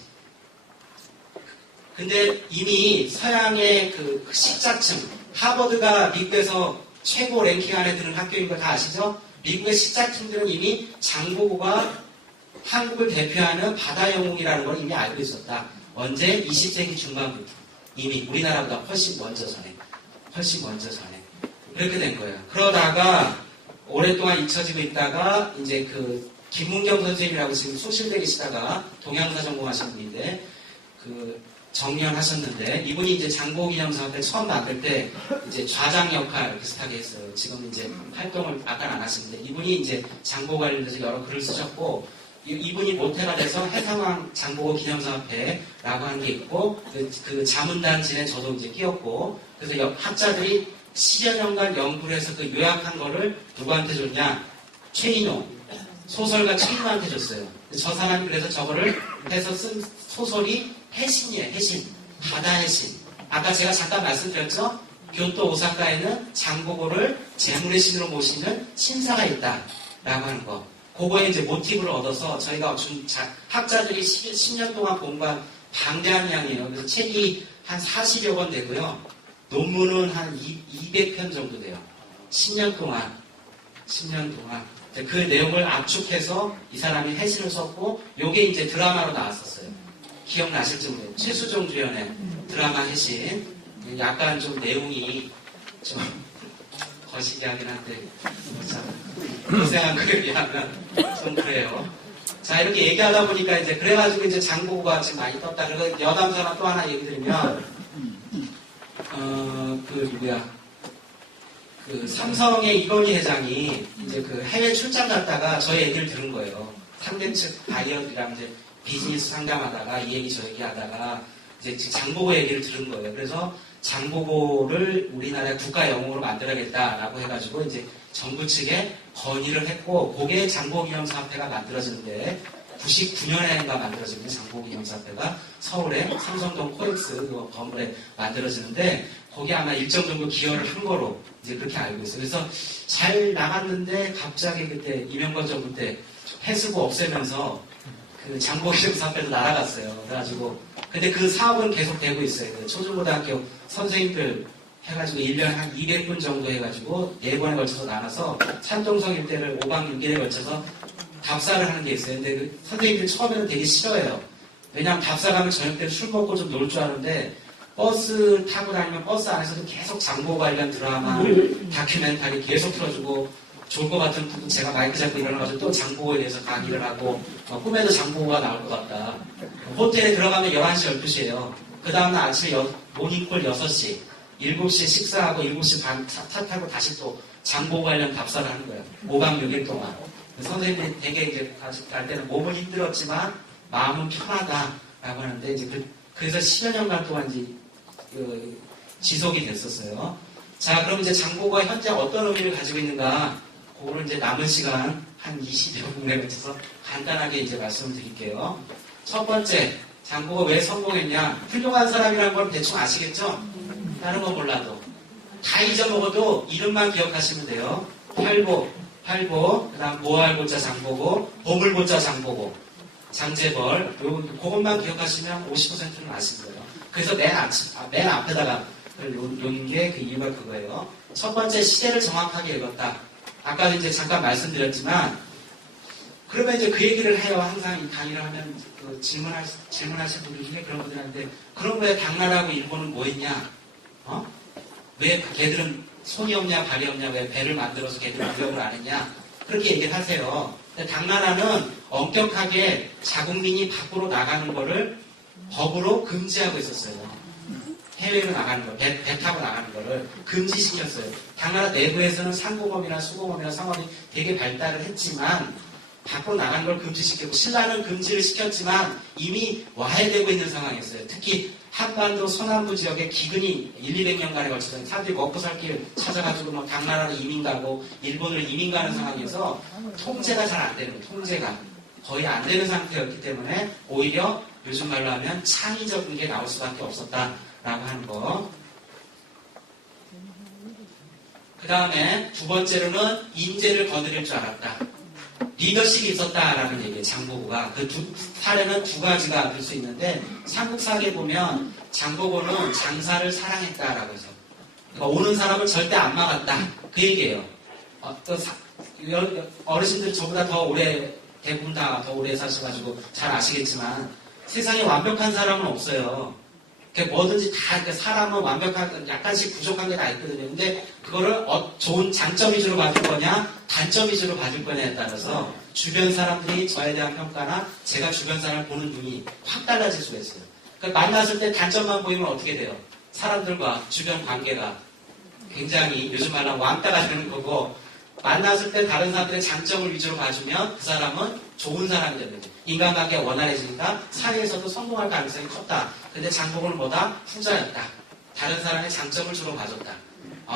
근데 이미 서양의 그 식자층, 하버드가 미국에서 최고 랭킹 안에 드는 학교인 거 다 아시죠? 미국의 식자층들은 이미 장보고가 한국을 대표하는 바다 영웅이라는 걸 이미 알고 있었다. 언제? 20세기 중반부터. 이미 우리나라보다 훨씬 먼저 전에. 훨씬 먼저 전에. 그렇게 된 거예요. 그러다가 오랫동안 잊혀지고 있다가 이제 그 김문경 선생님이라고 지금 소실대 계시다가 동양사 전공하신 분인데 그 정년하셨는데 이분이 이제 장보기념사업회 처음 만들 때 이제 좌장 역할 비슷하게 했어요. 지금 이제 활동을 아까 안 하시는데 이분이 이제 장보 관련해서 여러 글을 쓰셨고 이분이 모태가 돼서 해상왕 장보고 기념사업회라고 하는 게 있고 그 자문단지에 저도 이제 끼었고 그래서 학자들이 10여 년간 연구를 해서 그 요약한 거를 누구한테 줬냐? 최인호 소설가 최인호한테 줬어요. 저 사람이 그래서 저거를 해서 쓴 소설이 해신이에요. 해신. 바다 해신. 아까 제가 잠깐 말씀드렸죠? 교토 오사카에는 장보고를 재물의 신으로 모시는 신사가 있다. 라고 하는 거. 그거에 이제 모티브를 얻어서 저희가 학자들이 10년 동안 공부한 방대한 양이에요. 그래서 책이 한 40여 권 되고요. 논문은 한 200편 정도 돼요. 10년 동안. 그 내용을 압축해서 이 사람이 해신을 썼고, 요게 이제 드라마로 나왔었어요. 기억나실지 모르겠어요. 최수종 주연의 드라마 해신. 약간 좀 내용이 좀 거시기하긴 한데, 고생한 거에 비하면 좀 그래요. 자, 이렇게 얘기하다 보니까 이제, 그래가지고 이제 장보고가 지금 많이 떴다. 그리고 여담사나 또 하나 얘기 드리면, 삼성의 이건희 회장이 이제 그 해외 출장 갔다가 저희 얘기를 들은 거예요. 상대측 바이어들이랑 이제 비즈니스 상담하다가 이 얘기 저 얘기 하다가 이제 장보고 얘기를 들은 거예요. 그래서 장보고를 우리나라의 국가 영웅으로 만들어야겠다라고 해가지고 이제 정부 측에 건의를 했고, 그게 장보기념사업회가 만들어지는데 99년에인가 만들어지는 장보기념사업회가 서울의 삼성동 코엑스 건물에 만들어지는데 거기 아마 일정 정도 기여를 한 거로 이제 그렇게 알고 있어요. 그래서 잘 나갔는데 갑자기 그때 이명박 정부 때 폐수구 없애면서 그 장보기념사업회도 날아갔어요. 그래가지고 근데 그 사업은 계속 되고 있어요. 그 초중고등학교 선생님들 해가지고 1년에 한 200분 정도 해가지고 4번에 걸쳐서 나눠서 산동성 일대를 5박 6일에 걸쳐서 답사를 하는 게 있어요. 근데 그 선생님들이 처음에는 되게 싫어해요. 왜냐하면 답사 가면 저녁 때 술 먹고 좀 놀 줄 아는데 버스 타고 다니면 버스 안에서도 계속 장보 관련 드라마, 다큐멘터리 계속 틀어주고 좋을 것 같은 부분 제가 마이크 잡고 일어나가지고 또 장보고에 대해서 강의를 하고 꿈에도 장보고가 나올 것 같다. 호텔에 들어가면 11시, 12시예요. 그 다음날 아침에 모닝콜 6시, 7시 식사하고 7시 반 차 타고 다시 또 장보고 관련 답사를 하는 거예요. 5박 6일 동안. 선생님이 되게 이제 갈 때는 몸은 힘들었지만 마음은 편하다라고 하는데 이제 그래서 10여 년간 동안 이제 지속이 됐었어요. 자, 그럼 이제 장보고가 현재 어떤 의미를 가지고 있는가? 그거를 이제 남은 시간 한 20여 분에 걸쳐서 간단하게 이제 말씀을 드릴게요. 첫 번째, 장보고 왜 성공했냐? 훌륭한 사람이라는 걸 대충 아시겠죠? 다른 건 몰라도. 다 잊어먹어도 이름만 기억하시면 돼요. 팔보, 그 다음 보알보자 장보고, 보물보자 장보고, 장재벌, 그것만 기억하시면 50%는 아실 거예요. 그래서 맨 앞에다가 놓은 게 그 이유가 그거예요. 첫 번째, 시대를 정확하게 읽었다. 아까 이제 잠깐 말씀드렸지만, 그러면 이제 그 얘기를 해요. 항상 이 강의를 하면 질문하신 분들 중에 그런 분들한테, 그럼 왜 당나라하고 일본은 뭐 했냐? 왜 걔들은 손이 없냐, 발이 없냐, 왜 배를 만들어서 걔들은 무역을 안 했냐? 그렇게 얘기를 하세요. 근데 당나라는 엄격하게 자국민이 밖으로 나가는 거를 법으로 금지하고 있었어요. 해외로 나가는 거, 배 타고 나가는 거를 금지시켰어요. 당나라 내부에서는 상공업이나 수공업이나 상업이 되게 발달을 했지만 밖으로 나가는 걸 금지시켰고, 신라는 금지를 시켰지만 이미 와해되고 있는 상황이었어요. 특히 한반도 서남부 지역에 기근이 200년간에 걸쳐서 사람들이 먹고 살 길 찾아가지고 뭐 당나라로 이민 가고 일본으로 이민 가는 상황이어서 통제가 잘 안 되는, 통제가 거의 안 되는 상태였기 때문에 오히려 요즘 말로 하면 창의적인 게 나올 수밖에 없었다라고 하는 거. 그 다음에 두 번째로는 인재를 거느릴 줄 알았다. 리더십이 있었다라는 얘기예요. 장보고가. 그 사례는 두 가지가 될 수 있는데, 삼국사기에 보면 장보고는 장사를 사랑했다라고 해서, 그러니까 오는 사람을 절대 안 막았다. 그 얘기예요. 어르신들 저보다 더 오래, 대부분 다 더 오래 사셔가지고 잘 아시겠지만 세상에 완벽한 사람은 없어요. 뭐든지 다 사람은 완벽한 약간씩 부족한 게 다 있거든요. 근데 그거를 좋은 장점 위주로 봐줄 거냐 단점 위주로 봐줄 거냐에 따라서 주변 사람들이 저에 대한 평가나 제가 주변 사람을 보는 눈이 확 달라질 수가 있어요. 그러니까 만났을 때 단점만 보이면 어떻게 돼요? 사람들과 주변 관계가 굉장히 요즘 말로 왕따가 되는 거고 만났을 때 다른 사람들의 장점을 위주로 봐주면 그 사람은 좋은 사람이 되는 거죠. 인간관계가 원활해지니까 사회에서도 성공할 가능성이 컸다. 근데 장보고는 뭐다? 후자였다. 다른 사람의 장점을 주로 봐줬다.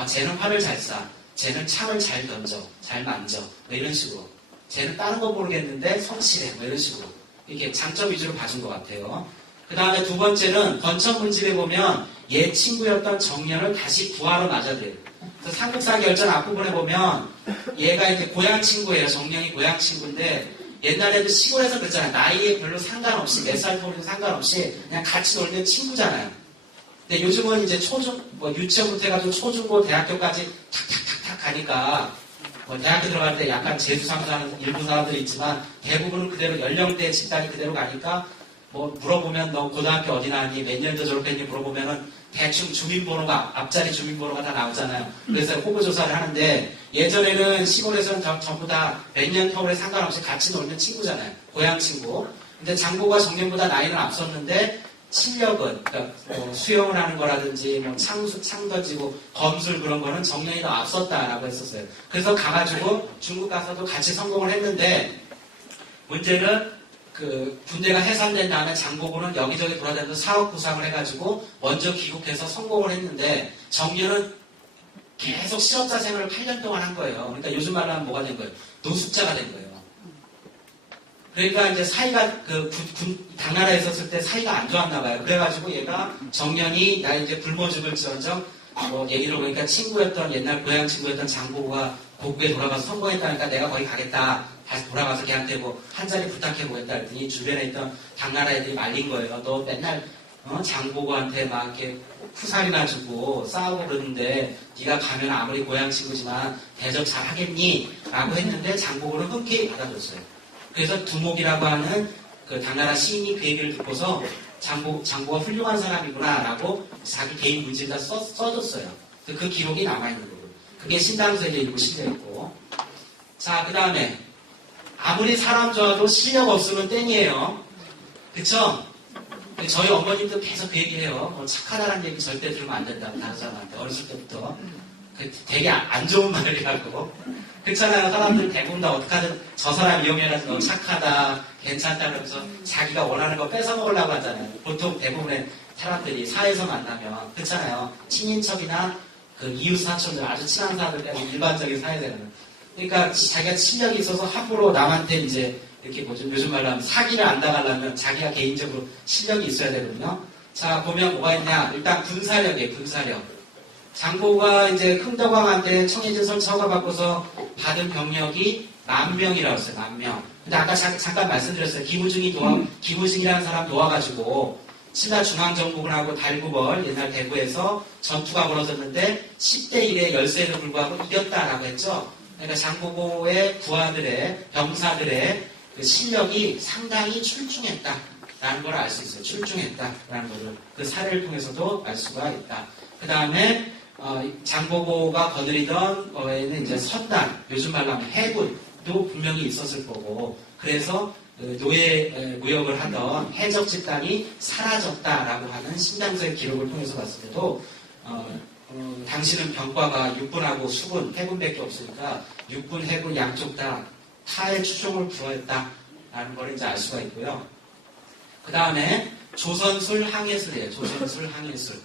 쟤는 활을 잘 쏴. 쟤는 창을 잘 던져. 잘 만져. 뭐 이런 식으로. 쟤는 다른 거 모르겠는데 성실해. 뭐 이런 식으로. 이렇게 장점 위주로 봐준 것 같아요. 그 다음에 두 번째는 건천문집에 보면 옛 친구였던 정년을 다시 구하러 맞아들여요. 그래서 삼국사 결전 앞부분에 보면 얘가 이제 고향 친구예요. 정년이 고향 친구인데 옛날에도 시골에서 그랬잖아요. 나이에 별로 상관없이 몇 살 터울도 상관없이 그냥 같이 놀면 친구잖아요. 근데 요즘은 이제 유치원부터 해가지고 초중고 대학교까지 탁탁탁탁 가니까 대학교 들어갈 때 약간 재수상하는 일부 사람들이 있지만 대부분은 그대로 연령대 집단이 그대로 가니까 물어보면 너 고등학교 어디 나왔니? 몇 년도 졸업했니? 물어보면은 대충 주민번호가 앞자리 주민번호가 다 나오잖아요. 그래서 호구조사를 하는데 예전에는 시골에서는 전부 다 몇 년 터울에 상관없이 같이 놀면 친구잖아요. 고향 친구. 근데 장보고가 정년보다 나이는 앞섰는데 실력은 그러니까 수영을 하는 거라든지 창 던지고 검술 그런 거는 정년이 더 앞섰다라고 했었어요. 그래서 가가지고 중국 가서도 같이 성공을 했는데 문제는 군대가 해산된 다음에 장보고는 여기저기 돌아다니면서 사업 구상을 해가지고 먼저 귀국해서 성공을 했는데 정년은 계속 실업자 생활을 8년 동안 한 거예요. 그러니까 요즘 말로 하면 뭐가 된 거예요? 노숙자가 된 거예요. 그러니까 이제 사이가 당나라에 있었을 때 사이가 안 좋았나 봐요. 그래가지고 얘가 정년이 나 이제 굶어 죽을지언정 얘기를 보니까 친구였던 옛날 고향 친구였던 장보고가 고국에 돌아가서 성공했다니까 내가 거기 가겠다. 다시 돌아가서 걔한테 한 자리 부탁해보겠다 했더니 주변에 있던 당나라 애들이 말린 거예요. 너 맨날 장보고한테 막 이렇게 후살이나 주고 싸우고 그러는데 네가 가면 아무리 고향 친구지만 대접 잘 하겠니? 라고 했는데 장보고는 흔쾌히 받아줬어요. 그래서 두목이라고 하는 그 당나라 시인이 그 얘기를 듣고서 장보가 훌륭한 사람이구나 라고 자기 개인 문제에다 써줬어요. 그 기록이 남아있는 거고 그게 신당서에 일부 실려있고 자 그 다음에 아무리 사람 좋아도 실력 없으면 땡이에요. 그쵸? 저희 어머님도 계속 그 얘기해요. 착하다는 얘기 절대 들으면 안 된다고 다른 사람한테 어렸을 때부터 되게 안 좋은 말이라고 그렇잖아요. 사람들 대부분 다 어떡하든 저 사람 이용해가지고 착하다 괜찮다 그러면서 자기가 원하는 거 뺏어 먹으려고 하잖아요. 보통 대부분의 사람들이 사회에서 만나면 그렇잖아요. 친인척이나 이웃 사촌들 아주 친한 사람들 빼고 일반적인 사회생활은 그러니까 자기가 실력이 있어서 함부로 남한테 이제 이렇게 요즘 말로 하면 사기를 안 당하려면 자기가 개인적으로 실력이 있어야 되거든요. 자 보면 뭐가 있냐 일단 군사력이에요. 군사력. 장보고가 이제 흥덕왕한테 청해진 설처가 받고서 받은 병력이 10,000명이라고 했어요. 10,000명. 근데 아까 잠깐 말씀드렸어요. 김우중이라는 사람 도와가지고 신라 중앙정부군하고 달구벌 옛날 대구에서 전투가 벌어졌는데 10대1의 열세에도 불구하고 이겼다라고 했죠. 그러니까 장보고의 부하들의 병사들의 그 실력이 상당히 출중했다라는 걸 알 수 있어요. 출중했다라는 것을 그 사례를 통해서도 알 수가 있다. 그 다음에 장보고가 거느리던 거에는 이제 선단, 요즘 말로 하면 해군도 분명히 있었을 거고, 그래서 노예 무역을 하던 해적 집단이 사라졌다라고 하는 신당서의 기록을 통해서 봤을 때도 당시는 병과가 육군하고 수군, 해군밖에 없으니까 육군, 해군 양쪽 다 타의 추종을 부여했다라는 걸 이제 알 수가 있고요. 그 다음에 조선술 항해술이에요. 조선술 항해술.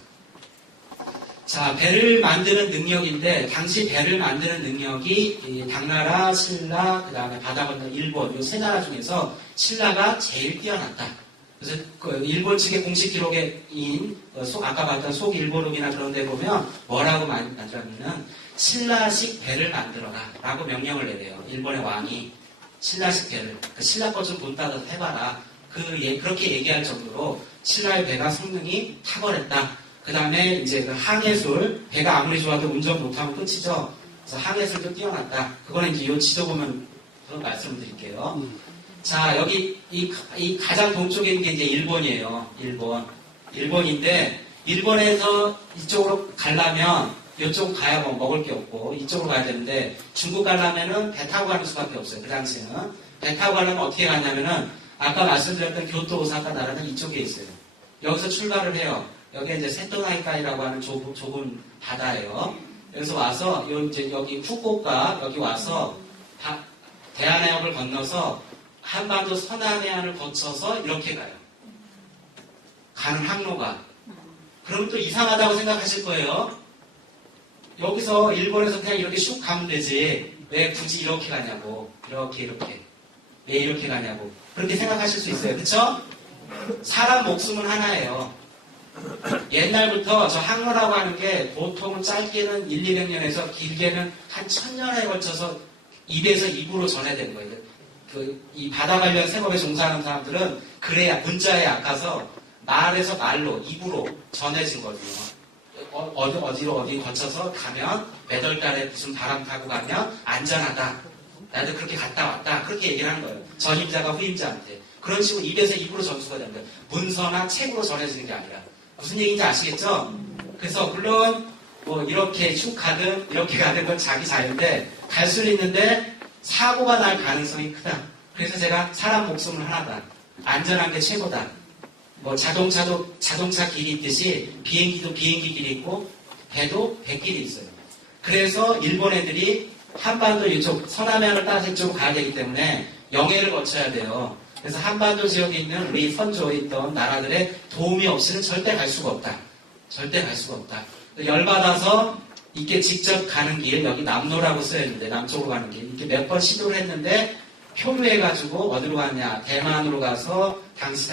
자, 배를 만드는 능력인데 당시 배를 만드는 능력이 당나라, 신라, 그 다음에 바다 건너 일본 이 세 나라 중에서 신라가 제일 뛰어났다. 그래서 일본 측의 공식 기록인 아까 봤던 속일보록이나 그런 데 보면 뭐라고 만들었냐면 신라식 배를 만들어라 라고 명령을 내려요. 일본의 왕이 신라식 배를 신라 것 좀 돈 따서 해봐라. 그렇게 얘기할 정도로 신라의 배가 성능이 탁월했다. 그 다음에 이제 그 항해술, 배가 아무리 좋아도 운전 못하면 끝이죠. 그래서 항해술도 뛰어났다. 그거는 이제 이 지도 보면 말씀을 드릴게요. 자, 여기 이 가장 동쪽에 있는 게 이제 일본이에요. 일본인데 일본에서 이쪽으로 가려면 이쪽 가야 뭐 먹을 게 없고 이쪽으로 가야 되는데 중국 가려면은 배 타고 가는 수밖에 없어요. 그 당시에는. 배 타고 가려면 어떻게 가냐면은 아까 말씀드렸던 교토 오사카 나라는 이쪽에 있어요. 여기서 출발을 해요. 여기 이제 세토나이카이라고 하는 좁은 바다예요. 여기서 와서 이제 여기 후쿠오카 여기 와서 대한해협을 건너서 한반도 서남해안을 거쳐서 이렇게 가요. 가는 항로가. 그러면 또 이상하다고 생각하실 거예요. 여기서 일본에서 그냥 이렇게 슉 가면 되지. 왜 굳이 이렇게 가냐고. 이렇게. 왜 이렇게 가냐고. 그렇게 생각하실 수 있어요. 그쵸? 사람 목숨은 하나예요. 옛날부터 저 항로라고 하는 게 보통은 짧게는 200년에서 길게는 한 1000년에 걸쳐서 입에서 입으로 전해된 거예요. 이 바다 관련 생업에 종사하는 사람들은 그래야 문자에 약해서 말에서 말로 입으로 전해진 거거든요. 어디 거쳐서 가면 몇 월 달에 무슨 바람 타고 가면 안전하다. 나도 그렇게 갔다 왔다. 그렇게 얘기를 하는 거예요. 전임자가 후임자한테. 그런 식으로 입에서 입으로 전수가 되는 거예요. 문서나 책으로 전해지는 게 아니라. 무슨 얘기인지 아시겠죠? 그래서 물론 뭐 이렇게 쭉 가든 이렇게 가든 건 자기 자유인데 갈 수는 있는데 사고가 날 가능성이 크다. 그래서 제가 사람 목숨은 하나다. 안전한 게 최고다. 뭐 자동차도 자동차 길이 있듯이 비행기도 비행기 길이 있고 배도 배길이 있어요. 그래서 일본 애들이 한반도 이쪽 서남해안을 따라서 이쪽으로 가야 되기 때문에 영해를 거쳐야 돼요. 그래서 한반도 지역에 있는 우리 선조에 있던 나라들의 도움이 없이는 절대 갈 수가 없다. 절대 갈 수가 없다. 열받아서 이게 직접 가는 길, 여기 남로라고 써있는데 남쪽으로 가는 길 이렇게 몇 번 시도를 했는데 표류해가지고 어디로 갔냐. 대만으로 가서 당시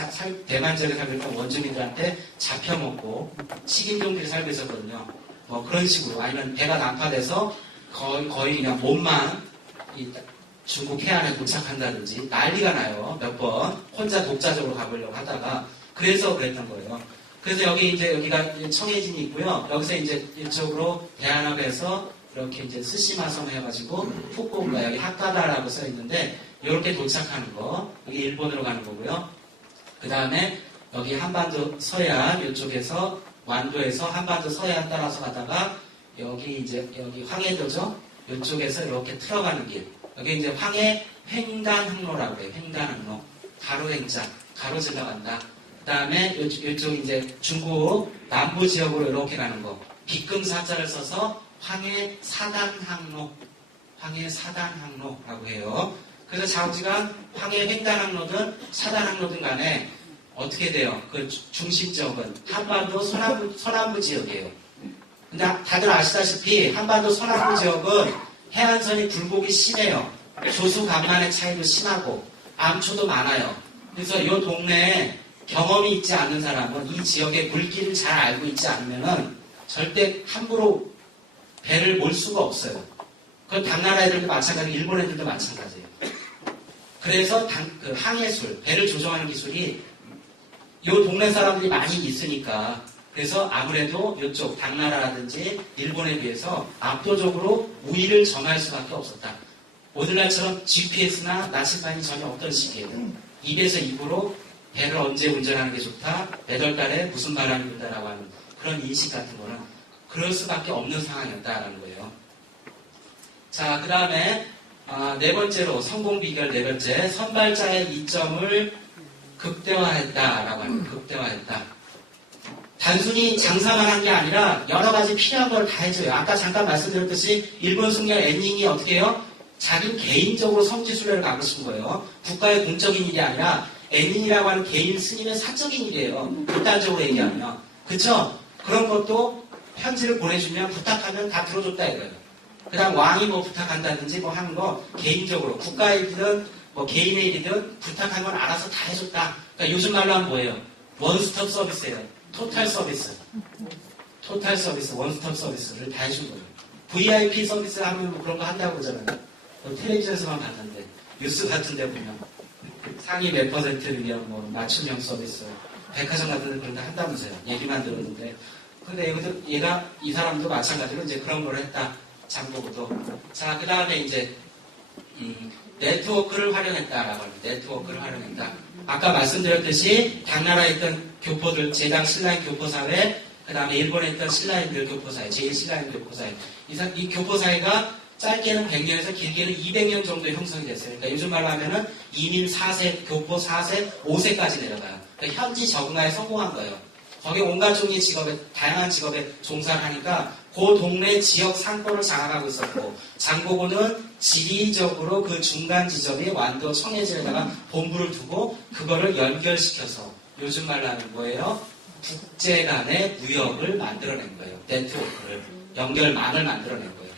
대만 지역에 살고 있던 원주민들한테 잡혀먹고 식인종들이 살고 있었거든요. 뭐 그런 식으로 아니면 배가 난파돼서 거의 그냥 몸만 중국 해안에 도착한다든지 난리가 나요. 몇 번 혼자 독자적으로 가보려고 하다가 그래서 그랬던 거예요. 그래서 여기가 청해진이 있고요. 여기서 이제 이쪽으로 대한항에서 이렇게 이제 스시마섬 해가지고 후쿠오카 여기 하카다라고 써 있는데 이렇게 도착하는 거 여기 일본으로 가는 거고요. 그 다음에 여기 한반도 서해안 이쪽에서 완도에서 한반도 서해안 따라서 가다가 여기 황해도죠. 이쪽에서 이렇게 틀어가는 길. 여기 이제 황해 횡단항로라고 해요. 횡단항로. 가로횡장. 가로질러 간다. 그 다음에 이쪽 이제 중국 남부 지역으로 이렇게 가는 거. 빗금사자를 써서 황해 사단항로. 황해 사단항로라고 해요. 그래서 좌우지간 황해 횡단항로든 사단항로든 간에 어떻게 돼요? 그 중심적은 한반도 서남부 지역이에요. 근데 다들 아시다시피 한반도 서남부 지역은 해안선이 굴곡이 심해요. 조수 간만의 차이도 심하고 암초도 많아요. 그래서 이 동네에 경험이 있지 않는 사람은 이 지역의 물길을 잘 알고 있지 않으면은 절대 함부로 배를 몰 수가 없어요. 그건 당나라 애들도 마찬가지고 일본 애들도 마찬가지예요. 그래서 그 항해술, 배를 조정하는 기술이 이 동네 사람들이 많이 있으니까 그래서 아무래도 이쪽 당나라라든지 일본에 비해서 압도적으로 우위를 점할 수밖에 없었다. 오늘날처럼 GPS나 나침반이 전혀 없던 시기에도 입에서 입으로 배를 언제 운전하는 게 좋다, 몇 월 달에 무슨 바람이 분다라고 하는 그런 인식 같은 거는 그럴 수밖에 없는 상황이었다라는 거예요. 자, 그 다음에 네 번째로 성공 비결 네 번째 선발자의 이점을 극대화했다라고 하는 극대화했다. 단순히 장사만 한 게 아니라 여러 가지 필요한 걸 다 해줘요. 아까 잠깐 말씀드렸듯이 일본 승려 엔닝이 어떻게 해요? 자기 개인적으로 성지순례를 가고 싶은 거예요. 국가의 공적인 일이 아니라 엔닝이라고 하는 개인 스님의 사적인 일이에요. 극단적으로 얘기하면. 그쵸? 그런 것도 편지를 보내주면 부탁하면 다 들어줬다 이거예요. 그 다음 왕이 뭐 부탁한다든지 뭐 하는 거 개인적으로 국가의 일이든 뭐 개인의 일이든 부탁한 건 알아서 다 해줬다. 그러니까 요즘 말로 하면 뭐예요? 원스톱 서비스예요. 토탈 서비스. 토탈 서비스, 원스톱 서비스를 다 해준 거예요. VIP 서비스 하면 뭐 그런 거 한다고 그러잖아요. 텔레비전에서만 봤는데 뉴스 같은 데 보면 상위 몇 %를 위한 뭐 맞춤형 서비스 백화점 같은 데 그런 데 한다면서요. 얘기만 들었는데 근데 얘가 이 사람도 마찬가지로 이제 그런 걸 했다. 장보고도. 자, 그 다음에 이제 네트워크를 활용했다라고 합니다. 네트워크를 활용했다. 아까 말씀드렸듯이 당나라에 있던 교포들, 제당 신라의 교포사회 그 다음에 일본에 있던 신라인들 교포사회, 제1신라인 교포사회. 이 교포사회가 짧게는 100년에서 길게는 200년 정도 형성이 됐어요. 그러니까 요즘 말로 하면은 이민 4세, 교포 4세, 5세까지 내려가요. 그러니까 현지 적응화에 성공한 거예요. 거기 온갖 종류의 직업에, 다양한 직업에 종사를 하니까 그 동네 지역 상권을 장악하고 있었고, 장보고는 지리적으로 그 중간 지점이 완도 청해진에다가 본부를 두고 그거를 연결시켜서 요즘 말로 하는 뭐예요? 국제 간의 무역을 만들어낸 거예요. 네트워크를, 연결망을 만들어낸 거예요.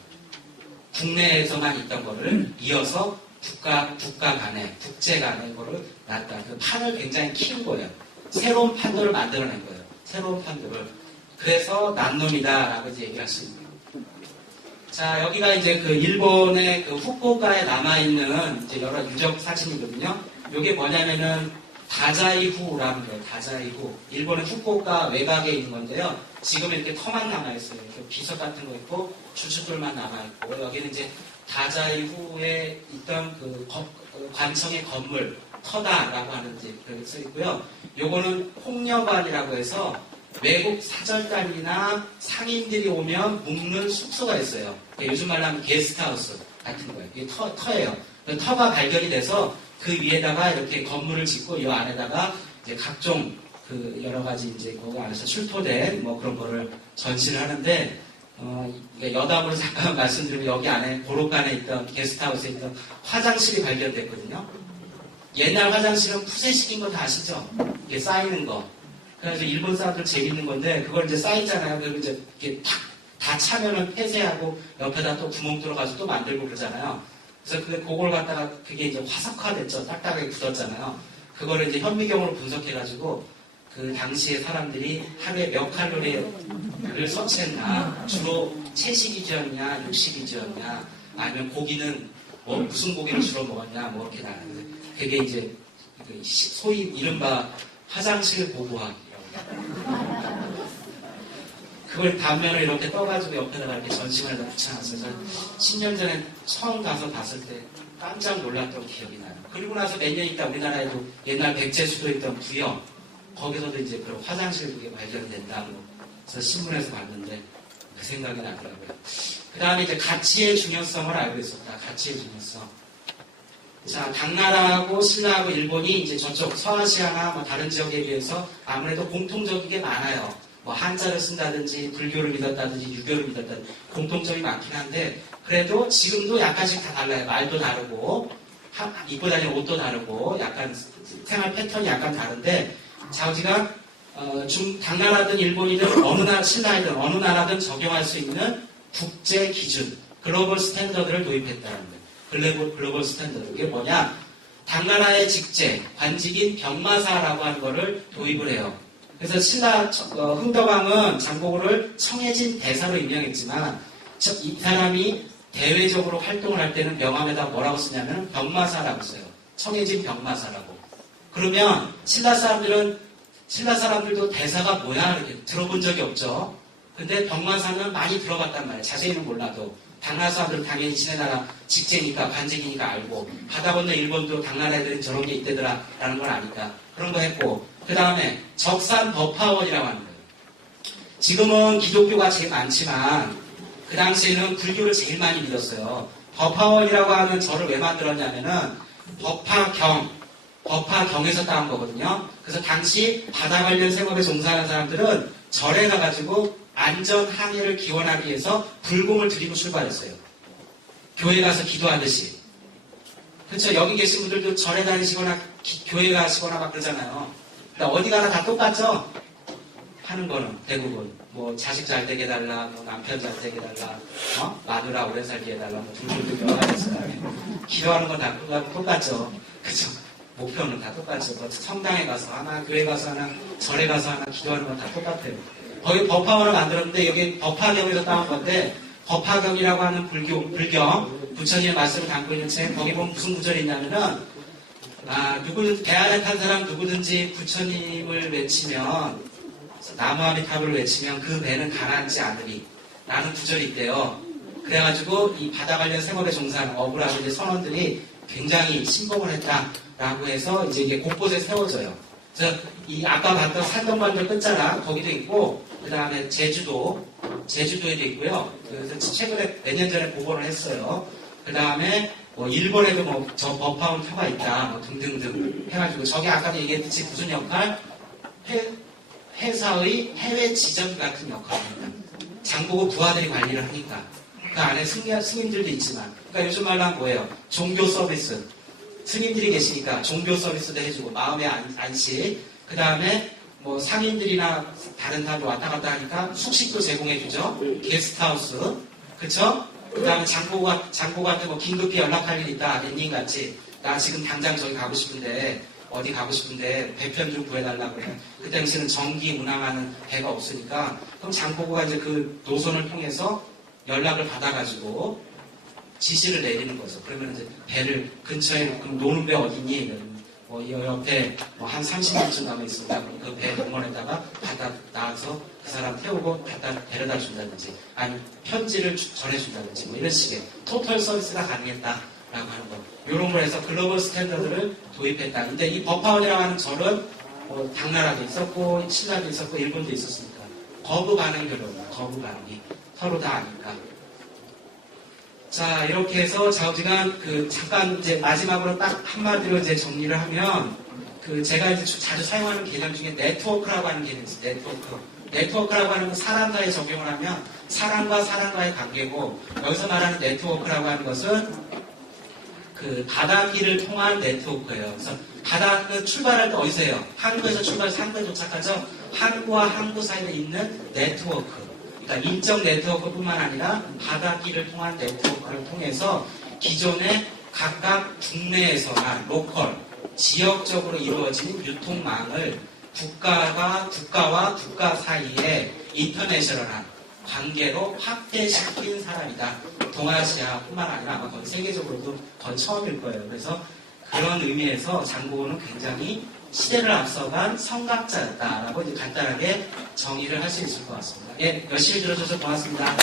국내에서만 있던 거를 이어서 국가 간에, 국제 간의 거를 놨다. 그 판을 굉장히 키운 거예요. 새로운 판도를 만들어낸 거예요. 새로운 판도를. 그래서 난놈이다라고 이제 얘기할 수 있는 거예요. 자, 여기가 이제 그 일본의 그 후쿠오카에 남아있는 이제 여러 유적 사진이거든요. 이게 뭐냐면은 다자이후라는 거예요. 다자이후. 일본의 후쿠오카 외곽에 있는 건데요. 지금 이렇게 터만 남아있어요. 이렇게 비석 같은 거 있고, 주춧돌만 남아있고, 여기는 이제 다자이후에 있던 그 관청의 건물, 터다라고 하는 이제 그렇게 써 있고요. 요거는 홍려관이라고 해서 외국 사절단이나 상인들이 오면 묵는 숙소가 있어요. 그러니까 요즘 말로 하면 게스트하우스 같은 거예요. 이게 터예요. 터가 발견이 돼서 그 위에다가 이렇게 건물을 짓고 이 안에다가 이제 각종 그 여러 가지 이제 거기 안에서 출토된 뭐 그런 거를 전시를 하는데 여담으로 잠깐 말씀드리면 여기 안에 고로간에 있던 게스트하우스에 있던 화장실이 발견됐거든요. 옛날 화장실은 푸세식인 거 다 아시죠? 이게 쌓이는 거. 그래서 일본 사람들 재밌는 건데 그걸 이제 쌓이잖아요. 그리고 이제 이렇게 다 차면은 폐쇄하고 옆에다 또 구멍 뚫어가지고 또 만들고 그러잖아요. 그래서 그걸 갖다가 그게 이제 화석화됐죠. 딱딱하게 굳었잖아요. 그거를 이제 현미경으로 분석해가지고 그 당시에 사람들이 하루에 몇 칼로리를 섭취했나, 주로 채식 위주였냐, 육식 위주였냐, 아니면 고기는 뭐 무슨 고기를 주로 먹었냐, 뭐 이렇게 나는데 그게 이제 소위 이른바 화장실 보고학이라고. 그걸 단면을 이렇게 떠가지고 옆에다가 이렇게 전시관에다 붙여놨어서 10년 전에 처음 가서 봤을 때 깜짝 놀랐던 기억이 나요. 그리고 나서 몇 년 있다 우리나라에도 옛날 백제수도에 있던 부영, 거기서도 이제 그런 화장실 그게 발견이 된다고 그래서 신문에서 봤는데 그 생각이 나더라고요. 그 다음에 이제 가치의 중요성을 알고 있었다. 가치의 중요성. 자, 당나라하고 신라하고 일본이 이제 저쪽 서아시아나 뭐 다른 지역에 비해서 아무래도 공통적인 게 많아요. 뭐 한자를 쓴다든지 불교를 믿었다든지 유교를 믿었다든지 공통점이 많긴 한데 그래도 지금도 약간씩 다 달라요. 말도 다르고 입고 다니는 옷도 다르고 약간 생활 패턴이 약간 다른데 자우지가 당나라든 일본이든 어느 나라 신라이든 어느 나라든 적용할 수 있는 국제 기준 글로벌 스탠더드를 도입했다는 거예요. 글로벌 스탠더드. 이게 뭐냐? 당나라의 직제, 관직인 병마사라고 하는 거를 도입을 해요. 그래서 흥덕왕은 장보고를 청해진 대사로 임명했지만 이 사람이 대외적으로 활동을 할 때는 명함에다 뭐라고 쓰냐면 병마사라고 써요. 청해진 병마사라고. 그러면 신라 사람들도 대사가 뭐야 이렇게 들어본 적이 없죠. 근데 병마사는 많이 들어봤단 말이에요. 자세히는 몰라도. 당나라 사람들은 당연히 지네 나라 직제니까 관직이니까 알고 바다 건너 일본도 당나라 애들은 저런 게 있대더라 라는 걸 아니까 그런 거 했고 그 다음에 적산 법화원이라고 하는 거예요. 지금은 기독교가 제일 많지만 그 당시에는 불교를 제일 많이 믿었어요. 법화원이라고 하는 절을 왜 만들었냐면은 법화경에서 따온 거거든요. 그래서 당시 바다 관련 생업에 종사하는 사람들은 절에 가가지고 안전 항해를 기원하기 위해서 불공을 드리고 출발했어요. 교회 가서 기도하듯이. 그렇죠. 여기 계신 분들도 절에 다니시거나 교회 가시거나 막 그러잖아요. 그러니까 어디 가나 다 똑같죠? 하는 거는 대부분. 뭐 자식 잘 되게 해달라, 뭐 남편 잘 되게 해달라, 마누라 오래 살게 해달라, 뭐 둘둘둘 여러 가지 있어요. 기도하는 건 다 똑같죠. 그렇죠. 목표는 다 똑같죠. 성당에 가서 하나, 교회 가서 하나, 절에 가서 하나 기도하는 건 다 똑같아요. 거기 법화원을 만들었는데 여기 법화경에서 따온 건데 법화경이라고 하는 불경, 부처님의 말씀을 담고 있는 책 거기 보면 무슨 구절이 있냐면은 누구든 배 안에 탄 사람 누구든지 부처님을 외치면 나무아미타불을 외치면 그 배는 가라앉지 않으리 라는 구절이 있대요. 그래가지고 이 바다 관련 생업에 종사하는 어부라고 이제 선원들이 굉장히 신봉을 했다라고 해서 이제 이게 곳곳에 세워져요. 그래서 이 아까 봤던 산동반도 끝자락 거기도 있고 그 다음에 제주도에도 있고요. 그래서 최근에 몇 년 전에 보고를 했어요. 그 다음에 뭐 일본에도 뭐 저 법화원 표가 있다 뭐 등등등 해가지고 저게 아까도 얘기했듯이 무슨 역할? 회사의 해외 지점 같은 역할입니다. 장보고 부하들이 관리를 하니까 그 안에 스님들도 있지만 그러니까 요즘 말로 하면 뭐예요? 종교 서비스 스님들이 계시니까 종교 서비스도 해주고 마음의 안식 그 다음에 뭐 상인들이나 다른 사람도 왔다 갔다 하니까 숙식도 제공해주죠. 게스트하우스 그쵸? 그 다음에 장보고한테 뭐 긴급히 연락할 일 있다 랜닝같이 나 지금 당장 저기 가고 싶은데 어디 가고 싶은데 배편 좀 구해달라고 그래. 그 당시에는 전기 운항하는 배가 없으니까 그럼 장보고가 이제 그 노선을 통해서 연락을 받아가지고 지시를 내리는 거죠. 그러면 이제 배를 근처에 그럼 노는 배 어디니? 뭐 이 옆에 뭐 한 30년쯤 남아 있습니다. 그럼 그 배 공원에다가 갖다 놔서 그 사람 태우고 갖다 데려다 준다든지 아니면 편지를 전해준다든지 뭐 이런 식의 토탈 서비스가 가능했다라고 하는 거. 이런 걸 해서 글로벌 스탠더드를 도입했다. 근데 이 법화원이라고 하는 절은 뭐 당나라도 있었고 신라도 있었고 일본도 있었으니까 거부 반응이 별로다. 거부 반응이 서로 다 아니까. 자, 이렇게 해서 좌우지간 잠깐 이제 마지막으로 딱 한마디로 이제 정리를 하면 제가 이제 자주 사용하는 개념 중에 네트워크라고 하는 개념이 있어요. 네트워크라고 하는 건 사람과의 적용을 하면 사람과 사람과의 관계고 여기서 말하는 네트워크라고 하는 것은 바다길을 통한 네트워크예요. 그래서 바다는 출발할 때 어디서 해요? 항구에서 출발해서 항구에 도착하죠. 항구와 항구 사이에 있는 네트워크. 그러니까 인적 네트워크뿐만 아니라 바닷길을 통한 네트워크를 통해서 기존의 각각 국내에서나 로컬, 지역적으로 이루어지는 유통망을 국가와 국가 사이에 인터내셔널한 관계로 확대시킨 사람이다. 동아시아뿐만 아니라 아마 거의 세계적으로도 거의 처음일 거예요. 그래서 그런 의미에서 장보고는 굉장히 시대를 앞서간 성각자였다라고 이제 간단하게 정의를 할 수 있을 것 같습니다. 예, 열심히 들어주셔서 고맙습니다.